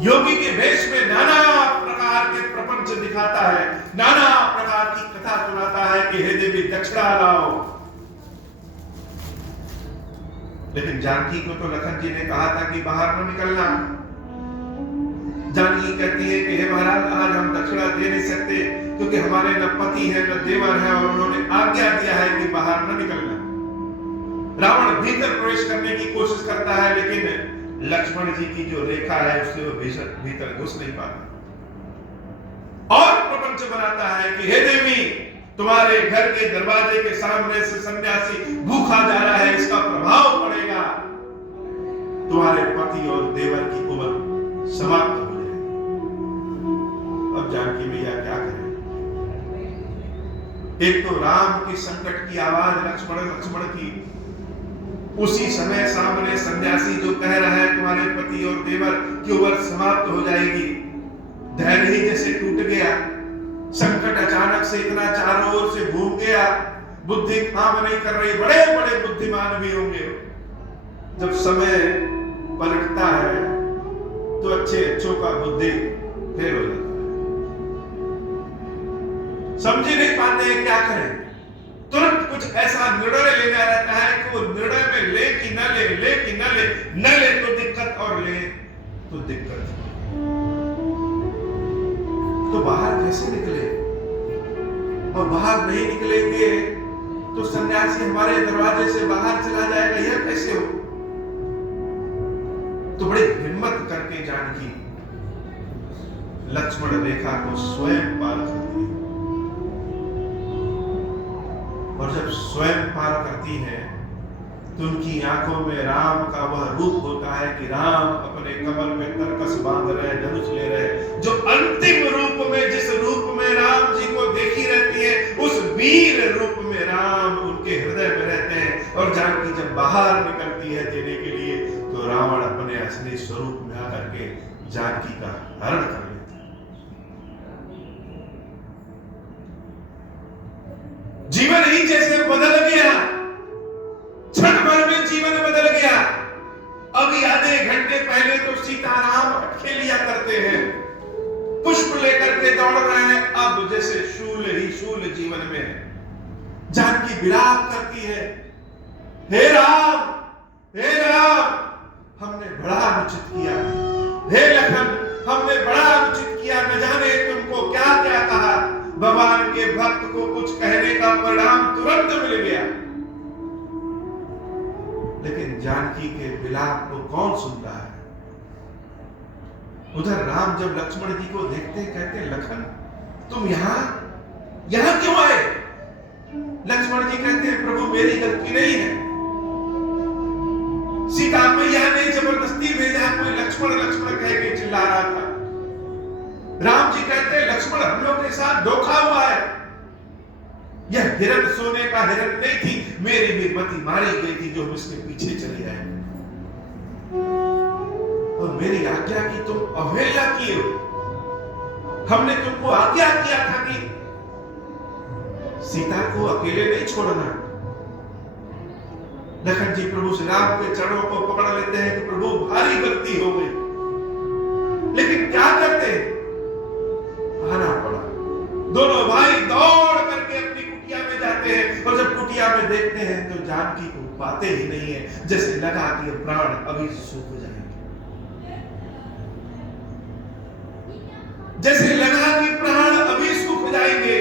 योगी के वेश में नाना प्रकार के प्रपंच दिखाता है, नाना प्रकार की कथा सुनाता है कि हे देवी दक्षिणा लाओ। लेकिन जानकी को तो लखन जी ने कहा था कि बाहर न निकलना। जानकी कहती है कि हे महाराज आज हम दक्षिणा दे नहीं सकते क्योंकि हमारे न पति है न देवर है और उन्होंने आज्ञा दिया है कि बाहर न निकलना। रावण भीतर प्रवेश करने की कोशिश करता है लेकिन लक्ष्मण जी की जो रेखा है उससे वो भीतर घुस नहीं पाता और प्रपंच बनाता है कि हे देवी तुम्हारे घर के दरवाजे के सामने से सन्यासी भूखा जा रहा है, इसका प्रभाव पड़ेगा, तुम्हारे पति और देवर की उम्र समाप्त हो जाएगी। अब जानकी मैया क्या करें? एक तो राम की संकट की आवाज लक्ष्मण की, उसी समय सामने सन्यासी जो कह रहा है तुम्हारे पति और देवर की उम्र समाप्त हो जाएगी। धैर्य ही जैसे टूट गया, संकट अचानक से इतना चारों ओर से घूम गया, बुद्धि काम नहीं कर रही। बड़े बड़े बुद्धिमान भी होंगे, जब समय पलटता है तो अच्छों का बुद्धि फेल हो जाता है, समझ ही नहीं पाते क्या करें। तुरंत कुछ ऐसा निर्णय लेना रहता है कि वो निर्णय में ले कि न ले, ले कि न ले, न ले तो दिक्कत और ले तो दिक्कत। तो बाहर कैसे निकले? और बाहर नहीं निकलेंगे तो सन्यासी हमारे दरवाजे से बाहर चला जाएगा, यह कैसे हो? तो बड़ी हिम्मत करके जानकी लक्ष्मण रेखा को स्वयं पार करती है और जब स्वयं पार करती है तो उनकी आंखों में राम का वह रूप होता है कि राम अपने कमर पे तरकस बांध रहे, धनुष ले रहे। जो अंतिम रूप में, जिस रूप में राम जी को देखी रहती है, उस वीर रूप में राम उनके हृदय में रहते हैं। और जानकी जब बाहर निकलती है देने के लिए तो रावण अपने असली स्वरूप में आकर के जानकी का हरण कर लेता है। जीवन ही जैसे बदल गया, क्षण भर में जीवन बदल गया। अभी आधे घंटे पहले तो सीताराम अटके लिया करते हैं, पुष्प लेकर के दौड़ रहे हैं, अब जैसे शूल ही शूल जीवन में है। जानकी विलाप करती है, हे राम, हे राम, हमने बड़ा अनुचित किया। हे लखन, हमने बड़ा अनुचित किया, न जाने तुमको क्या क्या कहा। भगवान के भक्त को कुछ कहने का परिणाम तुरंत मिल गया। लेकिन जानकी के विलाप को कौन सुनता है? उधर राम जब लक्ष्मण जी को देखते कहते, लखन तुम यहां क्यों आए? लक्ष्मण जी कहते हैं, प्रभु मेरी गलती नहीं है, सीता मैया ने जबरदस्ती भेजा, कोई लक्ष्मण लक्ष्मण कह के चिल्ला रहा था। राम जी कहते हैं, लक्ष्मण हम लोग के साथ धोखा हुआ है, यह हिरण सोने का हिरण नहीं थी, मेरी भी मति मारी गई थी जो हम इसके पीछे चले आए, और मेरी आज्ञा की तुम अवहेलना किए हो। हमने तुमको आज्ञा किया था कि सीता को अकेले नहीं छोड़ना। लखन जी प्रभु श्री राम के चरणों को पकड़ लेते हैं कि प्रभु भारी गलती हो गई, लेकिन क्या करते, आना पड़ा। दोनों भाई दौड़ करके अपनी कुटिया में जाते हैं, और जब कुटिया में देखते हैं तो जानकी को पाते ही नहीं है, जैसे लगा कि प्राण अभी सूख जाएंगे, जैसे लगा कि प्राण अभी सूख जाएंगे।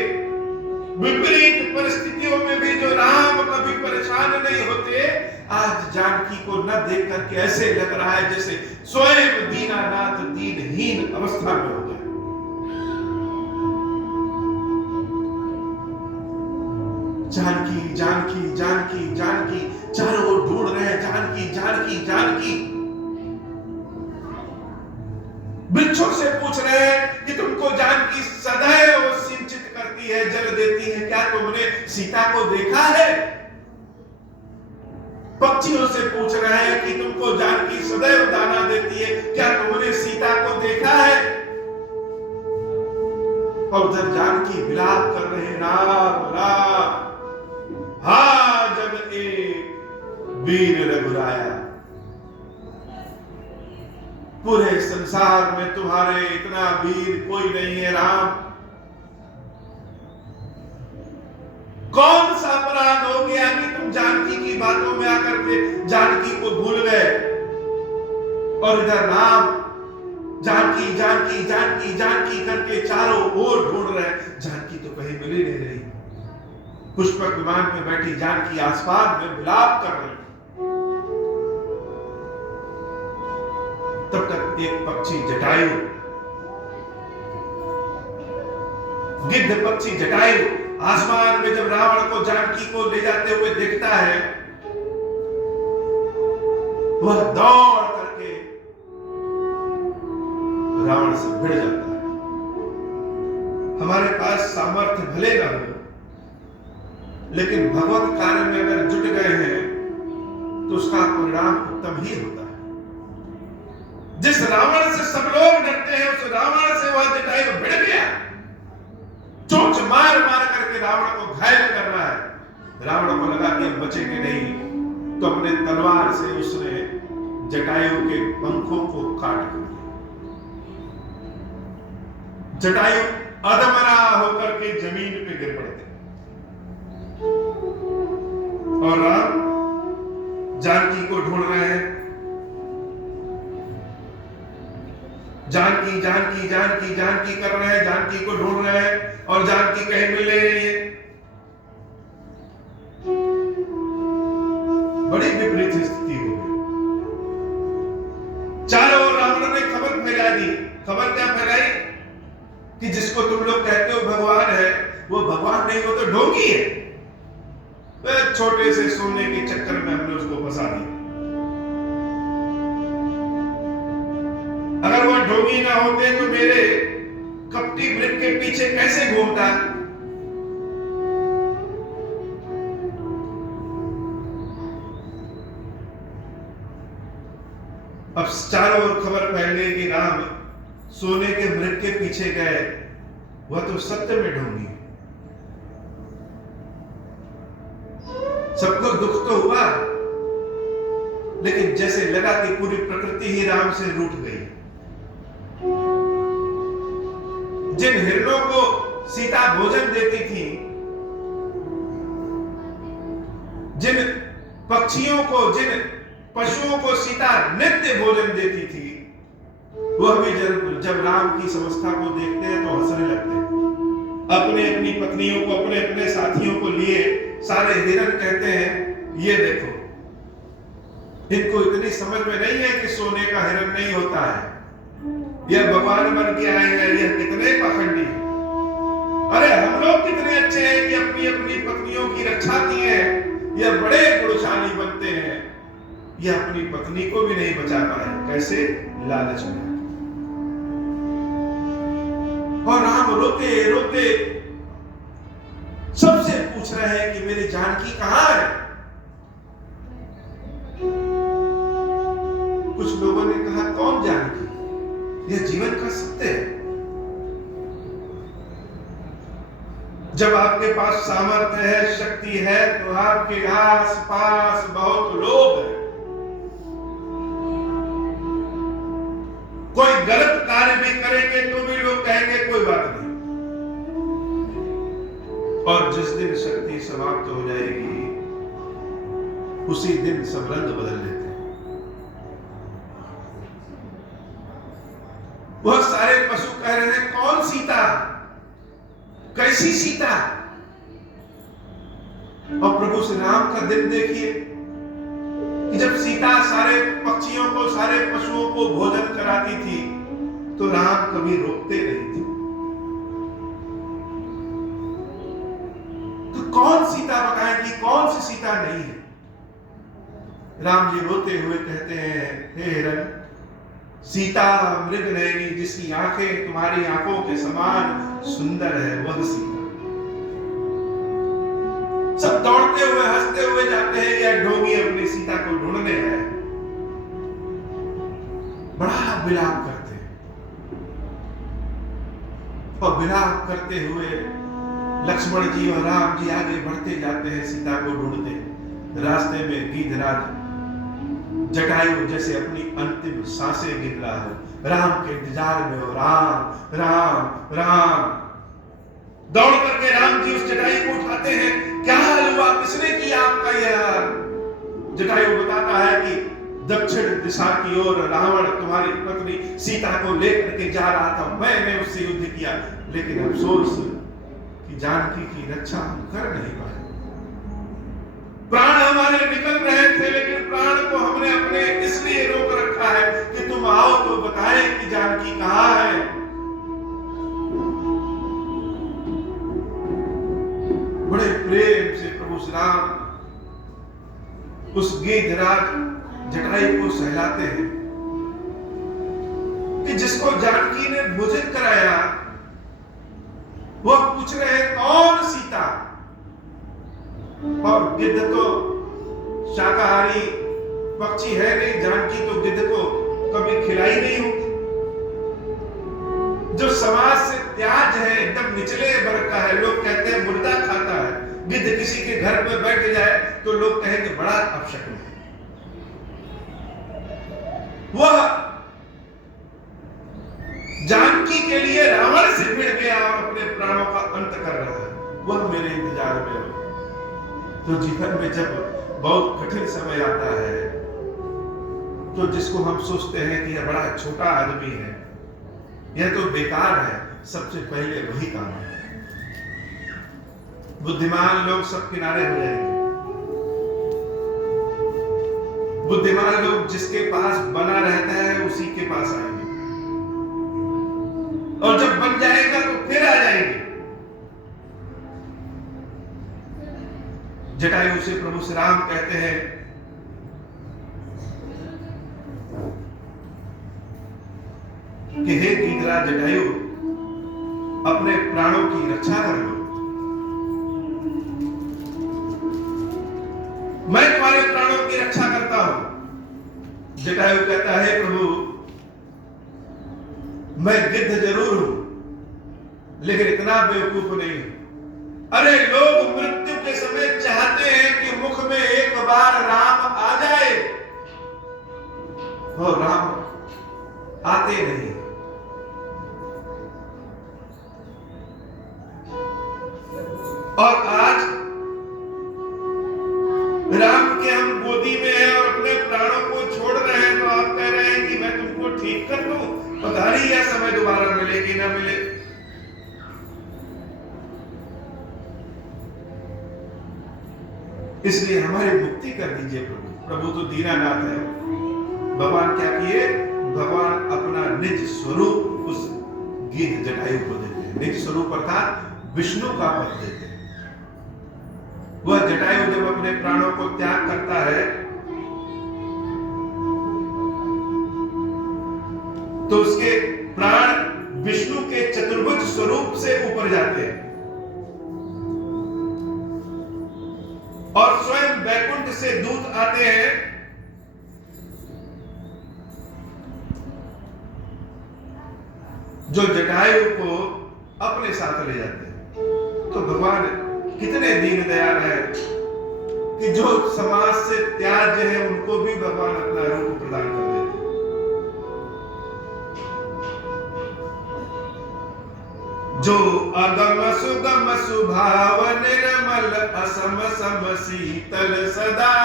विपरीत परिस्थितियों में भी जो राम कभी परेशान नहीं होते, आज जानकी को न देख करके ऐसे लग रहा है जैसे स्वयं दीनानाथ दीनहीन अवस्था में हो गए। जानकी जानकी जानकी जानकी चारों ओर ढूंढ रहे हैं, जानकी जानकी जानकी। वृक्षों से पूछ रहे हैं कि तुमको जानकी सदैव सिंचित करती है, जल देती है, क्या तुमने सीता को देखा है? पक्षियों से पूछ रहे हैं कि तुमको जानकी सदैव दाना देती है, क्या तुमने सीता को देखा है? और उधर जानकी विलाप कर रहे हैं, राम राम हा जग एक वीर रघुराया, पूरे संसार में तुम्हारे इतना वीर कोई नहीं है राम। कौन सा अपराध हो गया कि तुम जानकी की बातों में आकर के जानकी को भूल गए, और इधर राम जानकी जानकी जानकी जानकी करके चारों ओर ढूंढ रहे हैं, जानकी तो कहीं मिल ही नहीं रही। पुष्पक विमान में बैठी जानकी आसमान में विलाप कर रही। तब तक एक पक्षी जटायु, गिद्ध पक्षी जटायु आसमान में जब रावण को जानकी को ले जाते हुए देखता है, वह दौड़ करके रावण से भिड़ जाता है। हमारे पास सामर्थ्य भले न हो, लेकिन भगवत कार्य में अगर जुट गए हैं तो उसका परिणाम उत्तम ही होता है। जिस रावण से सब लोग डरते हैं, उस रावण से वह जटायु भिड़ गया, चोंच मार मार करके रावण को घायल कर रहा है। रावण को लगा कि अब बचेंगे नहीं, तो अपने तलवार से उसने जटायु के पंखों को काट दिया। जटायु अधमरा होकर के जमीन पे गिर पड़ते, और राम जानकी को ढूंढ रहे हैं। जानकी जानकी जानकी जानकी कर रहे हैं, जानकी को ढूंढ रहे हैं, और जानकी कहीं मिल नहीं रही है। बड़ी विपरीत स्थिति हो गई। चारों ओर रावण ने खबर फैला दी। खबर क्या फैलाई कि जिसको तुम लोग कहते हो भगवान है, वो भगवान नहीं, वो तो ढोंगी है। छोटे से सोने के चक्कर में हमने उसको फंसा दिया। अगर वो ढोंगी ना होते तो मेरे कपटी वृक्ष के पीछे कैसे घूमता? अब चारों ओर खबर फैल गई कि राम सोने के वृक्ष के पीछे गए, वह तो सत्य में ढोंगी। सबको दुख तो हुआ, लेकिन जैसे लगा कि पूरी प्रकृति ही राम से रूठ गई। जिन हिरणों को सीता भोजन देती थी, जिन पक्षियों को, जिन पशुओं को सीता नित्य भोजन देती थी, वह भी जब राम की समस्या को देखते हैं तो हंसने लगते हैं। अपने अपनी पत्नियों को, अपने अपने साथियों को लिए सारे हिरण कहते हैं, ये देखो, इनको इतनी समझ में नहीं है कि सोने का हिरण नहीं होता है, यह भगवान बन के आए हैं, यह कितने पाखंडी हैं। अरे हम लोग कितने अच्छे हैं कि अपनी अपनी पत्नियों की रक्षा किए हैं, यह बड़े पुरुषाली बनते हैं, यह अपनी पत्नी को भी नहीं बचा पाए। कैसे? लालच में। और राम रोते रोते सबसे पूछ रहे हैं कि मेरी जानकी कहां है। कुछ लोगों ने कहा कौन जानकी, यह जीवन का सत्य है। जब आपके पास सामर्थ्य है, शक्ति है, तो आपके आस पास बहुत लोग हैं। कोई गलत कार्य भी करेंगे तो भी लोग कहेंगे कोई बात नहीं, और जिस दिन शक्ति समाप्त हो जाएगी उसी दिन सब रंग बदल लेते हैं। बहुत सारे पशु कह रहे हैं कौन सीता, कैसी सीता। और प्रभु श्री राम का दिन देखिए कि जब सीता सारे पक्षियों को, सारे पशुओं को भोजन कराती थी तो राम कभी रोकते नहीं थे। तो कौन सीता बताएगी, कौन सी सीता नहीं है। राम जी रोते हुए कहते हैं, हे हिरण, सीता मृग नयनी, जिसकी आंखें तुम्हारी आंखों के समान सुंदर है, वह सीता। सब दौड़ते हुए हंसते हुए जाते हैं, यह ढोंगी अपनी सीता को ढूंढने है। बड़ा विलाप करते हैं और विलाप करते हुए लक्ष्मण जी और राम जी आगे बढ़ते जाते हैं सीता को ढूंढते। रास्ते में गीधराज जटायु जैसे अपनी अंतिम सांसें गिन रहा है, राम के इंतजार में हो। राम राम राम। दौड़ करके राम जी उस जटायु को उठाते हैं। क्या हाल हुआ, किसने किया आपका यह हाल। जटायु बताता है कि दक्षिण दिशा की ओर रावण तुम्हारी पत्नी सीता को लेकर के जा रहा था, मैंने उससे युद्ध किया, लेकिन अफसोस कि जानकी की रक्षा हम कर नहीं पाए। प्राण हमारे निकल रहे थे, लेकिन प्राण को हमने अपने इसलिए रोक रखा है कि तुम आओ तो बताएं कि जानकी कहां है। बड़े प्रेम से प्रभु श्री राम उस गीधराज जटायु को सहलाते हैं कि जिसको जानकी ने भोजन कराया, वो पूछ रहे हैं कौन सीता। और गिद्ध तो शाकाहारी पक्षी है नहीं, जानकी तो गिद्ध को कभी खिलाई नहीं होगी। जो समाज से त्याज है, एकदम निचले वर्ग का है, लोग कहते हैं मुर्दा खाता है। गिद्ध किसी के घर पे बैठ जाए तो लोग कहेंगे बड़ा अपशकुन है। वह जानकी के लिए रावण से भिड़ गया और अपने प्राणों का अंत कर रहा है, वह मेरे इंतजार में हो। तो जीवन में जब बहुत कठिन समय आता है तो जिसको हम सोचते हैं कि यह बड़ा छोटा आदमी है, यह तो बेकार है, सबसे पहले वही काम है। बुद्धिमान लोग सब किनारे हो जाएंगे। बुद्धिमान लोग जिसके पास बना रहता है उसी के पास आएंगे, और जब बन जाएगा तो फिर आ जाएंगे। जटायु से प्रभु श्री राम कहते हैं कि हे गीधराज जटायु, अपने प्राणों की रक्षा कर लो, मैं तुम्हारे प्राणों की रक्षा करता हूं। जटायु कहता है प्रभु, मैं गिद्ध जरूर हूं, लेकिन इतना बेवकूफ नहीं हूं। अरे लोग मृत्यु के समय चाहते हैं कि मुख में एक बार राम आ जाए, और राम आते नहीं। और आज राम के हम गोदी में हैं और अपने प्राणों को छोड़ रहे हैं, तो आप कह रहे हैं कि मैं तुमको ठीक कर दूं। पता नहीं यह समय दोबारा मिले कि ना मिले। इसलिए हमारी मुक्ति कर दीजिए प्रभु। प्रभु तो दीनानाथ है। भगवान क्या किए, भगवान अपना निज स्वरूप उस गीध जटायु को देते हैं। निज स्वरूप अर्थात विष्णु का पद देते हैं। वह जटायु जब अपने प्राणों को त्याग करता है तो उसके प्राण विष्णु के चतुर्भुज स्वरूप से ऊपर जाते हैं। से दूत आते हैं, जो जटायु को अपने साथ ले जाते हैं। तो भगवान कितने दीन दयाल है कि जो समाज से त्याज्य है उनको भी भगवान अपना रूप प्रदान कर देते हैं। जो अगम सुगम सुभाव निर्मल असम सम शीतल सदा,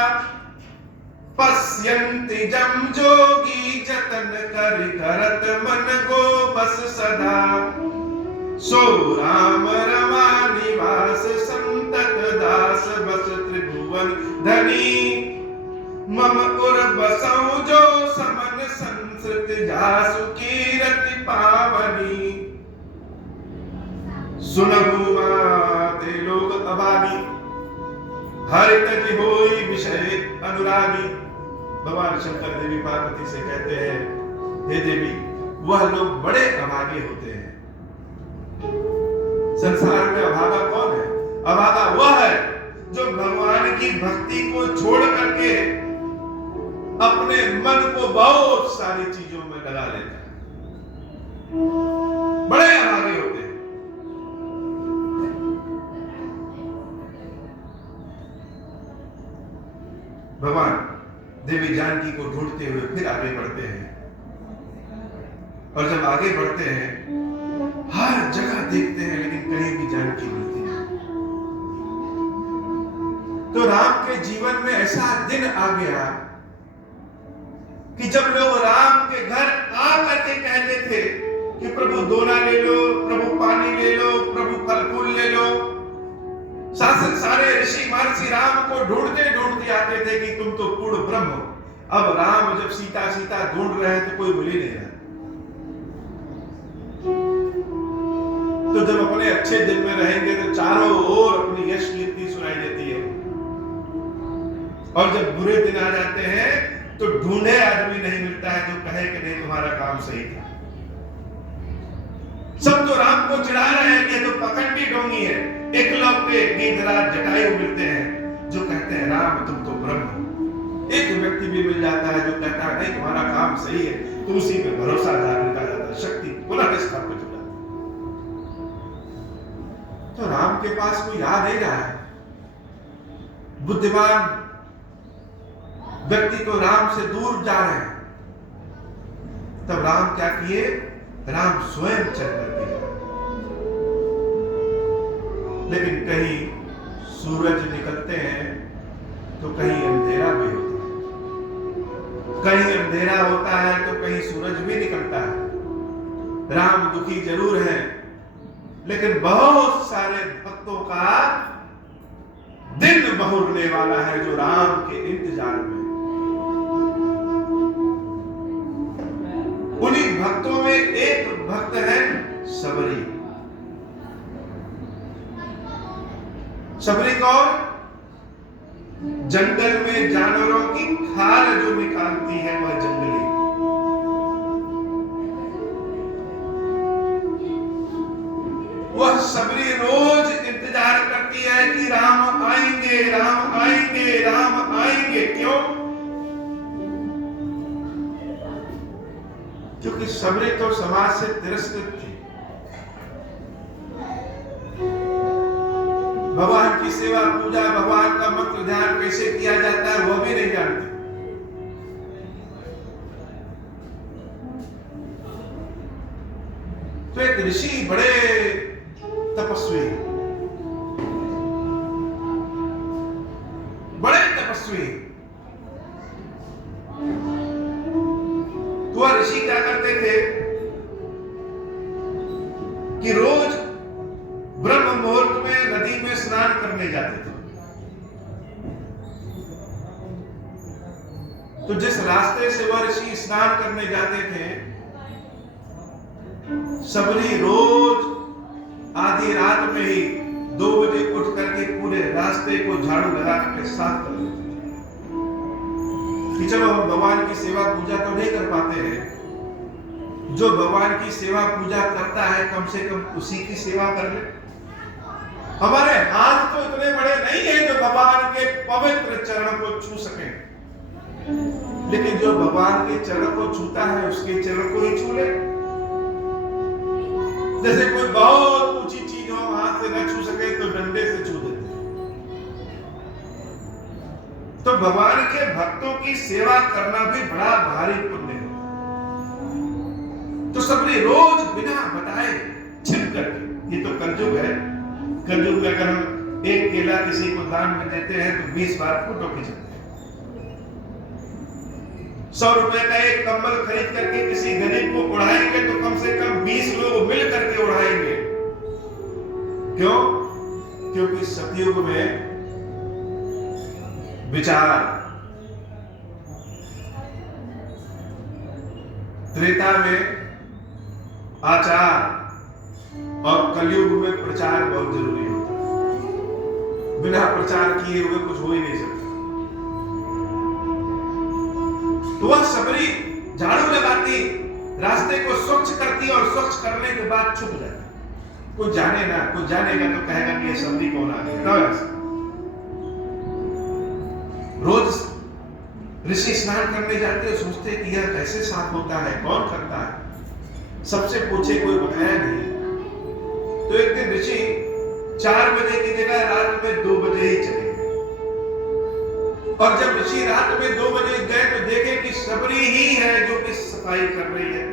पश्यन्ति जम जोगी जतन कर करत मन को बस सदा। सो राम रमा निवास संतत दास बस त्रिभुवन धनी, मम उर बसौ जो समन संसृत जासु कीरति पावनी। सुनहु माते लोग अभागी, हरित जी होई विषय अनुरागी। भगवान शंकर देवी पार्वती से कहते हैं, हे देवी, वह लोग बड़े अभागे होते हैं। संसार में अभागा कौन है? अभागा वह है जो भगवान की भक्ति को छोड़ करके अपने मन को बहुत सारी चीजों में लगा लेता है। बड़े अभागे होते हैं। भगवान देवी जानकी को ढूंढते हुए फिर आगे बढ़ते हैं, और जब आगे बढ़ते हैं हर जगह देखते हैं लेकिन कहीं भी जानकी मिलती नहीं। तो राम के जीवन में ऐसा दिन आ गया कि जब लोग राम के घर आ करके कहते थे कि प्रभु दोना ले लो, प्रभु पानी ले लो, प्रभु फल फूल ले लो, शासन सारे ऋषि महर्षि राम को ढूंढते ढूंढते आते थे कि तुम तो पूर्ण ब्रह्म हो। अब राम जब सीता सीता ढूंढ रहे हैं तो कोई मिल ही नहीं रहा। तो जब अपने अच्छे दिन में रहेंगे तो चारों ओर अपनी यश कीर्ति सुनाई देती है, और जब बुरे दिन आ जाते हैं तो ढूंढे आदमी नहीं मिलता है जो कहे कि नहीं तुम्हारा काम सही था। सब तो राम को चिढ़ा रहे हैं कि तो पकड़ती ढोंगी है। एकलौते गीधराज जटायु मिलते हैं जो कहते हैं राम तुम तो ब्रह्म हो। एक व्यक्ति भी मिल जाता है जो कहता है नहीं तुम्हारा काम सही है, तो उसी पे भरोसा जागृत आ जाता है, शक्ति पुनः स्थापित हो जाती है। तो राम के पास कोई आ नहीं रहा है। बुद्धिमान व्यक्ति को राम से दूर जा रहे हैं। तब राम क्या किए? राम स्वयं चल करके गए। लेकिन कहीं सूरज निकलते हैं तो कहीं अंधेरा भी होता है, कहीं अंधेरा होता है तो कहीं सूरज भी निकलता है। राम दुखी जरूर है, लेकिन बहुत सारे भक्तों का दिन बहुरने वाला है जो राम के इंतजार में। उन्हीं भक्तों में एक भक्त है सबरी। सबरी कौन? जंगल में जानवरों की खाल जो निकालती है वह जंगली। वह सबरी रोज इंतजार करती है कि राम आएंगे, राम आएंगे, राम आएंगे। क्यों? क्योंकि सबरी तो समाज से तिरस्कृत थी। भगवान की सेवा पूजा, भगवान का मंत्र ध्यान कैसे किया जाता है वह भी नहीं जानती। तो एक ऋषि बड़े तपस्वी, बड़े तपस्वी, तो वह ऋषि क्या करते थे कि रोज ब्रह्म मुहूर्त में नदी में स्नान करने जाते थे। तो जिस रास्ते से वह ऋषि स्नान करने जाते थे, सबरी रोज आधी रात में ही 2 बजे उठ करके पूरे रास्ते को झाड़ू लगा करके साफ कर देते थे कि चलो हम भगवान की सेवा पूजा तो नहीं कर पाते हैं, जो भगवान की सेवा पूजा करता है कम से कम उसी की सेवा कर ले। हमारे हाथ तो इतने बड़े नहीं हैं जो भगवान के पवित्र चरण को छू सके, लेकिन जो भगवान के चरण को छूता है उसके चरण को ही छू ले। जैसे कोई बहुत ऊंची चीज हो हाथ से न छू सके तो डंडे से छू देते हैं। तो भगवान के भक्तों की सेवा करना भी बड़ा भारी पुण्य है। तो सबने रोज बिना बताए छिप करके, ये तो कलयुग है, कलयुग में अगर हम एक केला किसी को दान में देते हैं तो 20 बार फोटो खींचते हैं। 100 रुपए का एक कंबल खरीद करके किसी गरीब को उड़ाएंगे तो कम से कम 20 लोग मिल करके उड़ाएंगे। क्यों? क्योंकि सतयुग में विचार, त्रेता में आचार और कलयुग में प्रचार बहुत जरूरी होता है। बिना प्रचार किए हुए कुछ हो ही नहीं सकता। तो वह सबरी झाड़ू लगाती, रास्ते को स्वच्छ करती और स्वच्छ करने के बाद छुप जाती। कोई जाने ना, कोई जानेगा तो कहेगा कि ये सबरी कौन आ गया। रोज ऋषि स्नान करने जाते और सोचते कि यह कैसे साफ होता है, कौन करता है। सबसे पूछे, कोई बताया नहीं। तो एक दिन ऋषि 4 बजे की जगह रात में 2 बजे ही चले गए। और जब ऋषि रात में 2 बजे गए तो देखे कि सबरी ही है जो कि सफाई कर रही है।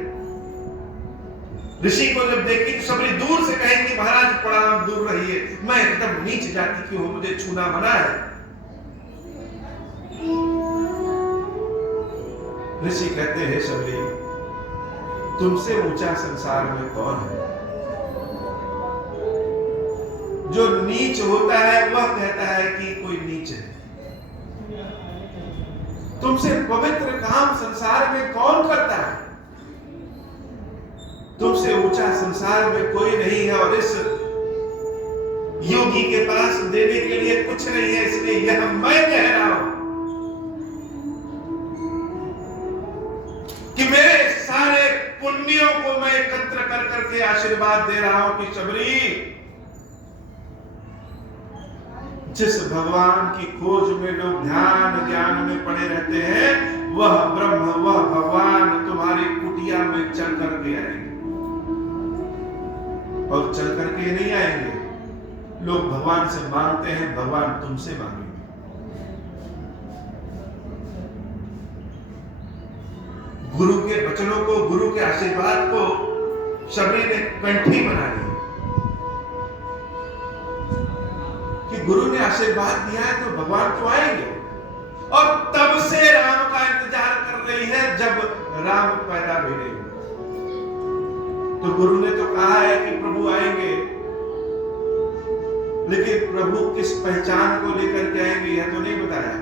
ऋषि को जब देखी तो सबरी दूर से कहे कि महाराज प्रणाम, दूर रहिए, मैं एकदम नीच जाति की हूं, मुझे छूना मना है। ऋषि कहते हैं सबरी, तुमसे ऊंचा संसार में कौन है? जो नीच होता है वह कहता है कि कोई नीच है। तुमसे पवित्र काम संसार में कौन करता है? तुमसे ऊंचा संसार में कोई नहीं है और इस योगी के पास देने के लिए कुछ नहीं है, इसलिए यह मैं कह रहा हूं कि मेरे सारे पुण्यों को मैं एकत्र कर करके आशीर्वाद दे रहा हूं कि सबरी, जिस भगवान की खोज में लोग ध्यान ज्ञान में पड़े रहते हैं, वह ब्रह्म, वह भगवान तुम्हारी कुटिया में चल करके आएंगे। और चल करके नहीं आएंगे, लोग भगवान से मांगते हैं, भगवान तुमसे मांगेंगे। गुरु के वचनों को, गुरु के आशीर्वाद को सबरी ने कंठी बना ली कि गुरु ने आशीर्वाद दिया है तो भगवान तो आएंगे। और तब से राम का इंतजार कर रही है, जब राम पैदा भी नहीं हुए। तो गुरु ने तो कहा है कि प्रभु आएंगे, लेकिन प्रभु किस पहचान को लेकर के आएंगे यह तो नहीं बताया,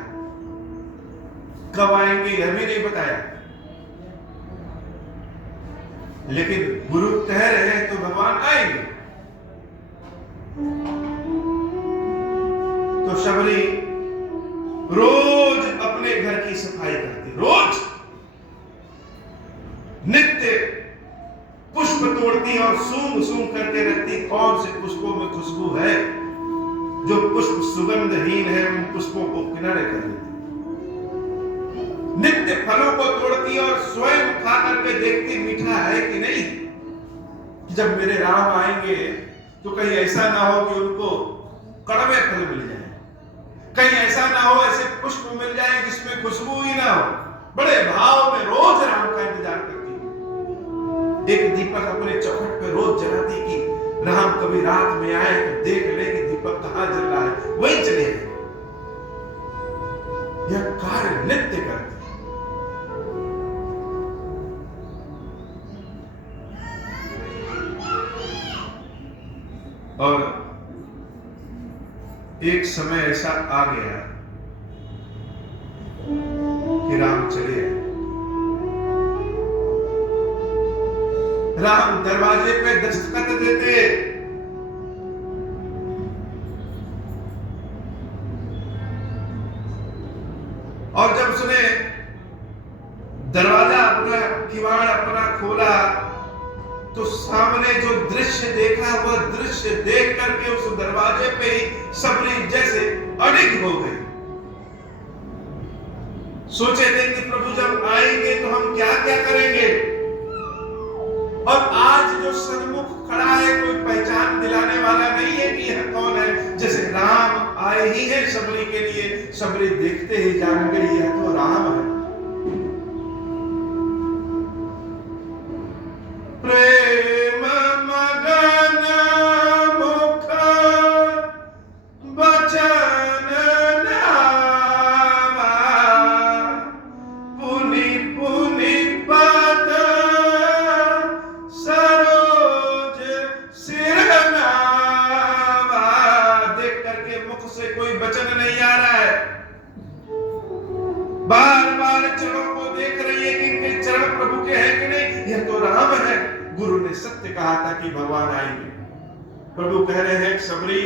कब आएंगे यह भी नहीं बताया। लेकिन गुरु कह रहे हैं तो भगवान आएंगे। तो सबरी रोज अपने घर की सफाई करती, रोज नित्य पुष्प तोड़ती और सूंघ सूंघ करके रखती, कौन से पुष्पों में खुशबू है, जो पुष्प सुगंधहीन है उन पुष्पों को किनारे कर देती। नित्य फलों को तोड़ती और स्वयं खा करके देखती मीठा है कि नहीं। जब मेरे राम आएंगे तो कहीं ऐसा ना हो कि उनको कड़वे फल मिल जाए, कहीं ऐसा ना हो ऐसे पुष्प मिल जाए जिसमें खुशबू ही ना हो। बड़े भाव में रोज राम का इंतजार करती। एक दीपक अपने चौखट पे रोज जलाती कि राम कभी रात में आए तो देख ले कि दीपक कहां जल रहा है, वही चले जाए। यह कार्य नित्य करती। और एक समय ऐसा आ गया कि राम चले आए। राम दरवाजे पे दस्तखत देते, और जब उसने दरवाजा अपना किवाड़ अपना खोला तो सामने जो दृश्य देखा वह दृश्य देख करके उस दरवाजे पे ही सबरी जैसे अडिग हो गई। सोचे थे कि प्रभु जब आएंगे तो हम क्या क्या करेंगे, और आज जो सन्मुख खड़ा है कोई पहचान दिलाने वाला नहीं है कि यह कौन है। जैसे राम आए ही है सबरी के लिए, सबरी देखते ही जान गई यह तो राम है। प्रेम मगन मुख बचन नावा, पुनि पुनि पद सरोज सिर नावा। देख करके मुख से कोई वचन नहीं आ रहा है, बार बार चरणों को देख रही है कि इनके चरण प्रभु के हैं कि नहीं, यह तो राम है। गुरु ने सत्य कहा था कि भगवान आएंगे। प्रभु कह रहे हैं सबरी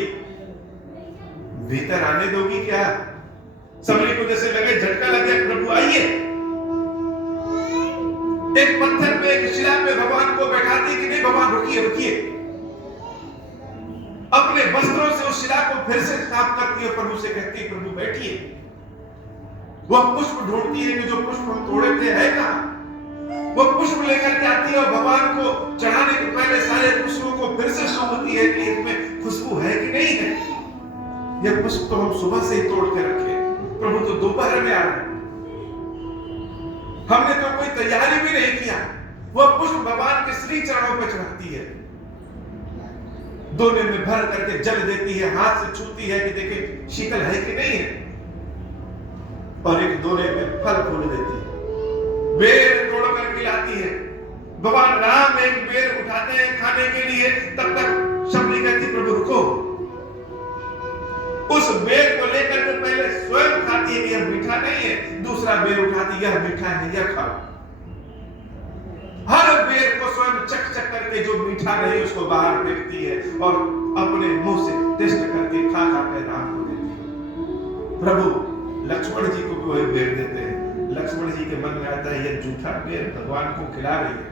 भीतर आने दोगी क्या। सबरी को जैसे लगे झटका लगे, प्रभु आइए। एक पत्थर पे एक शिला पे भगवान को बैठाती कि नहीं भगवान रुकिए रुकिए। अपने वस्त्रों से उस शिला को फिर से साफ करती है, प्रभु से कहती है प्रभु बैठिए। वह पुष्प ढूंढती है कि जो पुष्प हम तोड़े थे है कहां। वो पुष्प लेकर के आती है और भगवान को चढ़ाने के पहले सारे पुष्पों को फिर से सूंघती है कि इसमें खुशबू है कि नहीं है। यह पुष्प तो हम सुबह से ही तोड़ के रखे, प्रभु तो दोपहर में आ रहे, हमने तो कोई तैयारी भी नहीं किया। वह पुष्प भगवान के श्री चरणों पर चढ़ाती है, दोने में भर करके जल देती है, हाथ से छूती है कि देखे शीतल है कि नहीं है, और एक दोने में फल फूल देती है, बेर तोड़ करके लाती है। भगवान राम एक बेर उठाते हैं खाने के लिए, तब तक सबरी कहती प्रभु रुको। उस बेर को लेकर के पहले स्वयं खाती है कि यह मीठा नहीं है, दूसरा बेर उठाती यह मीठा है यह खाओ। हर बेर को स्वयं चख चख करके जो मीठा नहीं उसको बाहर फेंकती है और अपने मुंह से टेस्ट करके खा खा कर राम को देती है। प्रभु लक्ष्मण जी को कोई बेर देते हैं, लक्ष्मण जी के मन में आता है यह झूठा बेर भगवान को खिला रही है,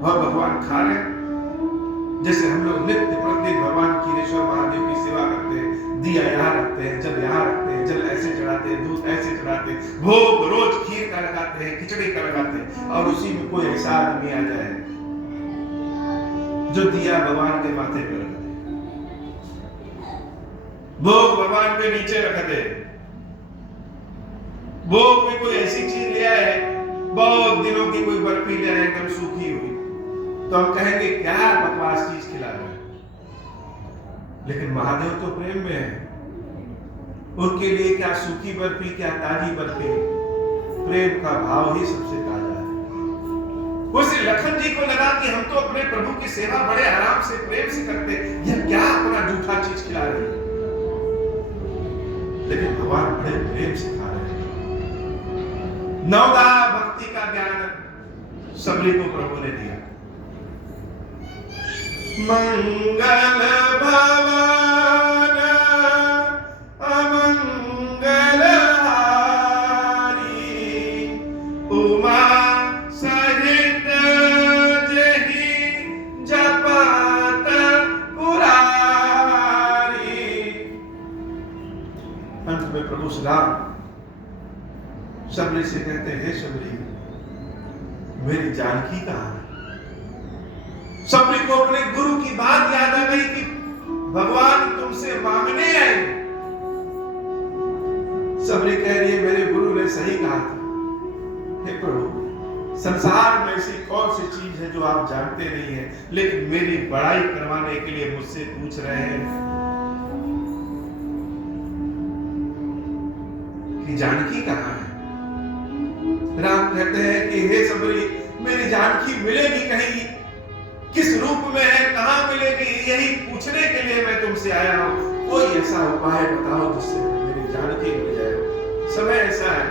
और भगवान खा रहे। जैसे हम लोग नित्य प्रतिदिन भगवान कीरेश्वर महादेव की सेवा करते हैं, दिया यहाँ रखते हैं, जल यहाँ रखते हैं, जल ऐसे चढ़ाते हैं, दूध ऐसे चढ़ाते हैं, भोग रोज खीर का लगाते हैं, खिचड़ी का लगाते हैं, और उसी में कोई ऐसा आदमी आ जाए जो दिया भगवान के माथे पर रख दे, भोग भगवान के नीचे रख दे, भोग में कोई ऐसी चीज ले आए, बहुत दिनों की कोई बर्फी ले आए एकदम सूखी हुई, तो हम कहेंगे क्या बकवास चीज खिला रहे हैं। लेकिन महादेव तो प्रेम में है, उनके लिए क्या सूखी बर्फी क्या ताजी बर्फी, प्रेम का भाव ही सबसे ताजा है। उस लखन जी को लगा कि हम तो अपने प्रभु की सेवा बड़े आराम से प्रेम से करते, यह क्या अपना जूठा चीज खिला रहे हैं। लेकिन भगवान बड़े प्रेम से खा रहे हैं। नवदा भक्ति का ज्ञान सबरी को प्रभु ने दिया। मंगल भवन अमंगल हारी, उमा सहित जहि जपत पुरारी। अंत में प्रभु श्री राम सबरी से कहते हैं सबरी मेरी जानकी कहां है। सबरी को अपने गुरु की बात याद आ गई कि भगवान तुमसे मांगने आए। सबरी कह रही है मेरे गुरु ने सही कहा था, हे प्रभु संसार में ऐसी कौन सी चीज है जो आप जानते नहीं है, लेकिन मेरी बड़ाई करवाने के लिए मुझसे पूछ रहे हैं कि जानकी कहां है। राम कहते हैं कि हे सबरी मेरी जानकी मिलेगी कहीं, किस रूप में है, कहां मिलेगी, यही पूछने के लिए मैं तुमसे आया हूं। कोई ऐसा उपाय बताओ जिससे मेरी जानकी मिल जाए। समय ऐसा है,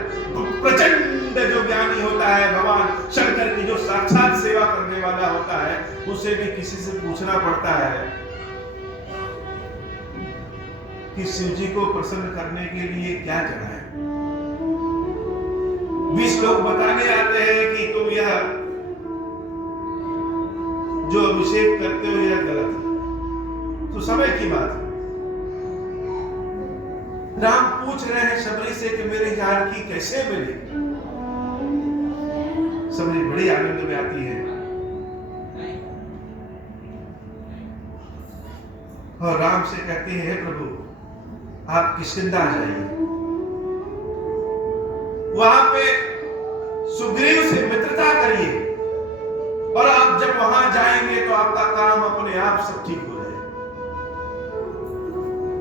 प्रचंड जो ज्ञानी होता है भगवान शंकर की जो साक्षात सेवा करने वाला होता है, उसे भी किसी से पूछना पड़ता है कि शिव जी को प्रसन्न करने के लिए क्या चढ़ाए। 20 लोग बताने आते हैं कि तुम यह जो अभिषेक करते हो यह गलत है। तो समय की बात है। राम पूछ रहे हैं शबरी से कि मेरी जानकी कैसे मिली। शबरी बड़ी आनंद में आती है और राम से कहती है, प्रभु आप किष्किंधा आ जाइए, वहां पे सुग्रीव से मित्रता करिए और आप जब वहां जाएंगे तो आपका काम अपने आप सब ठीक हो जाएगा।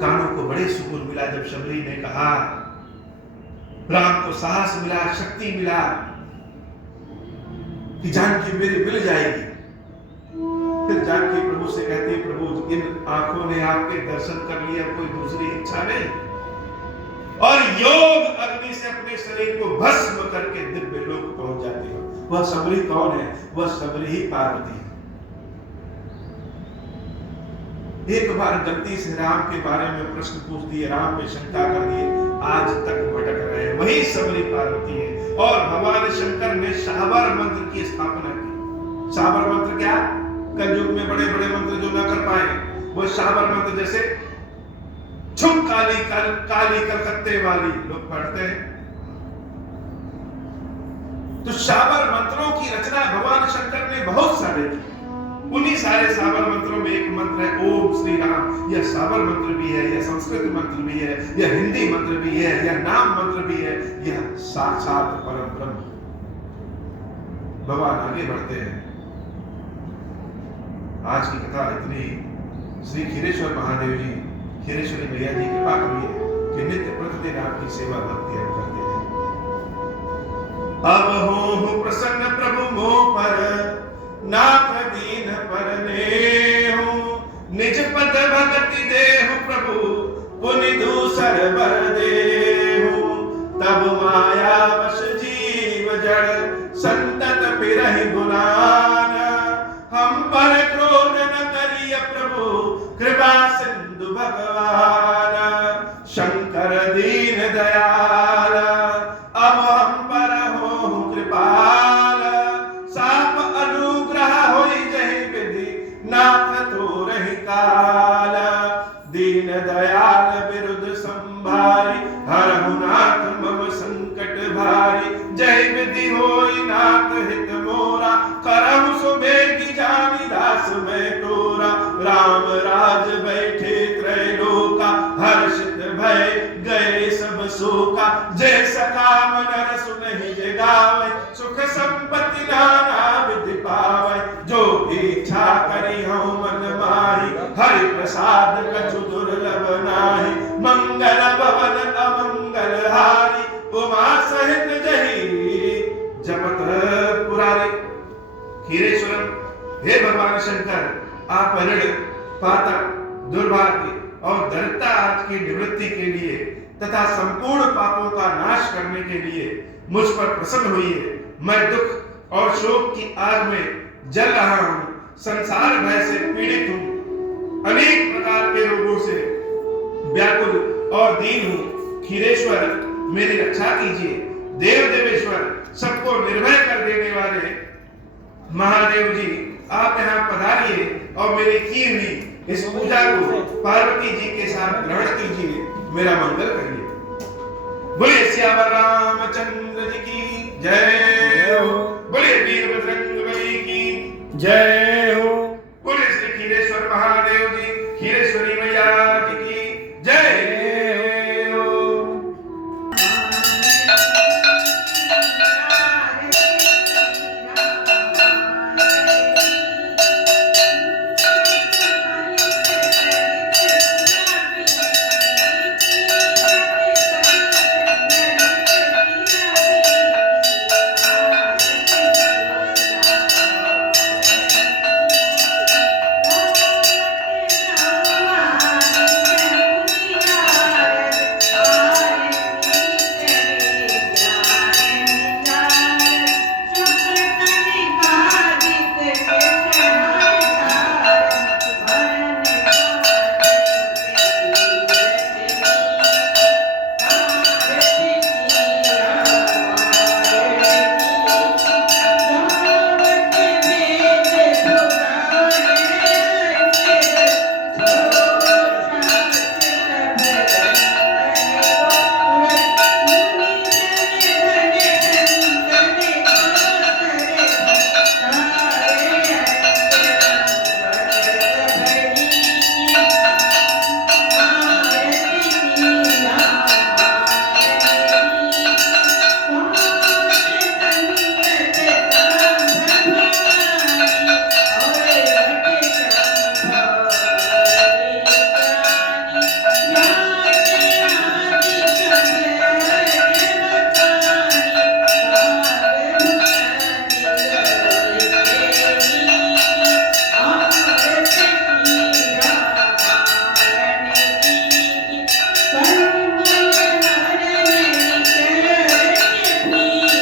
कानों को बड़े सुकून मिला जब शबरी ने कहा, राम को साहस मिला, शक्ति मिला कि जानकी मेरी मिल जाएगी। फिर जानकी प्रभु से कहती है, प्रभु इन आंखों ने आपके दर्शन कर लिया, कोई दूसरी इच्छा नहीं। और योग अग्नि से अपने शरीर को भस्म करके दिव्य लोक पहुंच जाते हो। वह शबरी कौन है? वह शबरी ही पार्वती है। एक बार गलती से राम के बारे में प्रश्न पूछ दिए, राम पे शंका कर दिए, आज तक भटक रहे हैं। वही शबरी पार्वती है। और भगवान शंकर ने शाबर मंत्र की स्थापना की। शाबर मंत्र क्या? कलयुग में बड़े बड़े मंत्र जो ना कर पाए, वो शाबर मंत्र, जैसे छुप काली कलकत्ते वाली लोग पढ़ते हैं। तो शाबर मंत्रों की रचना भगवान शंकर ने बहुत सारे की। उन्हीं सारे शाबर मंत्रों में एक मंत्र है ओम श्री राम। यह शाबर मंत्र भी है, यह संस्कृत मंत्र भी है, यह हिंदी मंत्र भी है, यह नाम मंत्र भी है, यह साक्षात परम ब्रह्म। भगवान आगे बढ़ते हैं। आज की कथा इतनी। श्री खीरेश्वर महादेव जी, खीरेश्वरी मैया जी कृपा करिए कि नित्य प्रतिदिन आपकी सेवा भक्ति हम करते हैं। अब हो प्रसन्न प्रभु मोह पर, नाथ दीन पर नेहु, निज पद भक्ति देहु प्रभु, पुनि दूसर बर देहु। तब माया वश जीव जड़, संतत फिरहि गुनान, हम पर क्रोध न करिय प्रभु, कृपा सिंधु भगवान। शंकर दीन दयाल, अब हम पर हो कृपाल, साप अनुग्रह होई जहि विधि, नाथ तो रहि काल। दीन दयाल विरुद्ध संभारी, हरहु नाथ मम संकट भारी। जय विधि होई नाथ हित मोरा, करहु सुबेगी जानी दास में तोरा। राम राज बैठे त्रैलोका, हर्षित भय गए सब शोका। जय सकाम नर सुनहि जे गावै, सुख संपत्ति नाना विधि पावै। जो इच्छा करी हूँ मन माही, हरि प्रसाद कछु दुर्लभ नाही। मंगल भवन अमंगल हारी, उमा सहित जही जपत पुरारी। खीरेश्वरम, हे भगवान शंकर, आप ऋण, पातक, दुर्भाग्य और दरिद्रता आज की निवृत्ति के लिए तथा संपूर्ण पापों का नाश करने के लिए मुझ पर प्रसन्न हुई। मैं दुख और शोक की आग में जल रहा हूँ, संसार भय से पीड़ित हूँ, अनेक प्रकार के रोगों से व्याकुल और दीन हूँ। खीरेश्वर, मेरी रक्षा कीजिए। देव देवेश्वर, सबको निर्भय कर देने वाले महादेव जी, आप यहाँ पधारिए और मेरी की हुई इस पूजा को पार्वती जी के साथ ग्रहण कीजिए, मेरा मंगल करिए। बोलिए सियावर रामचंद्र जी की जय।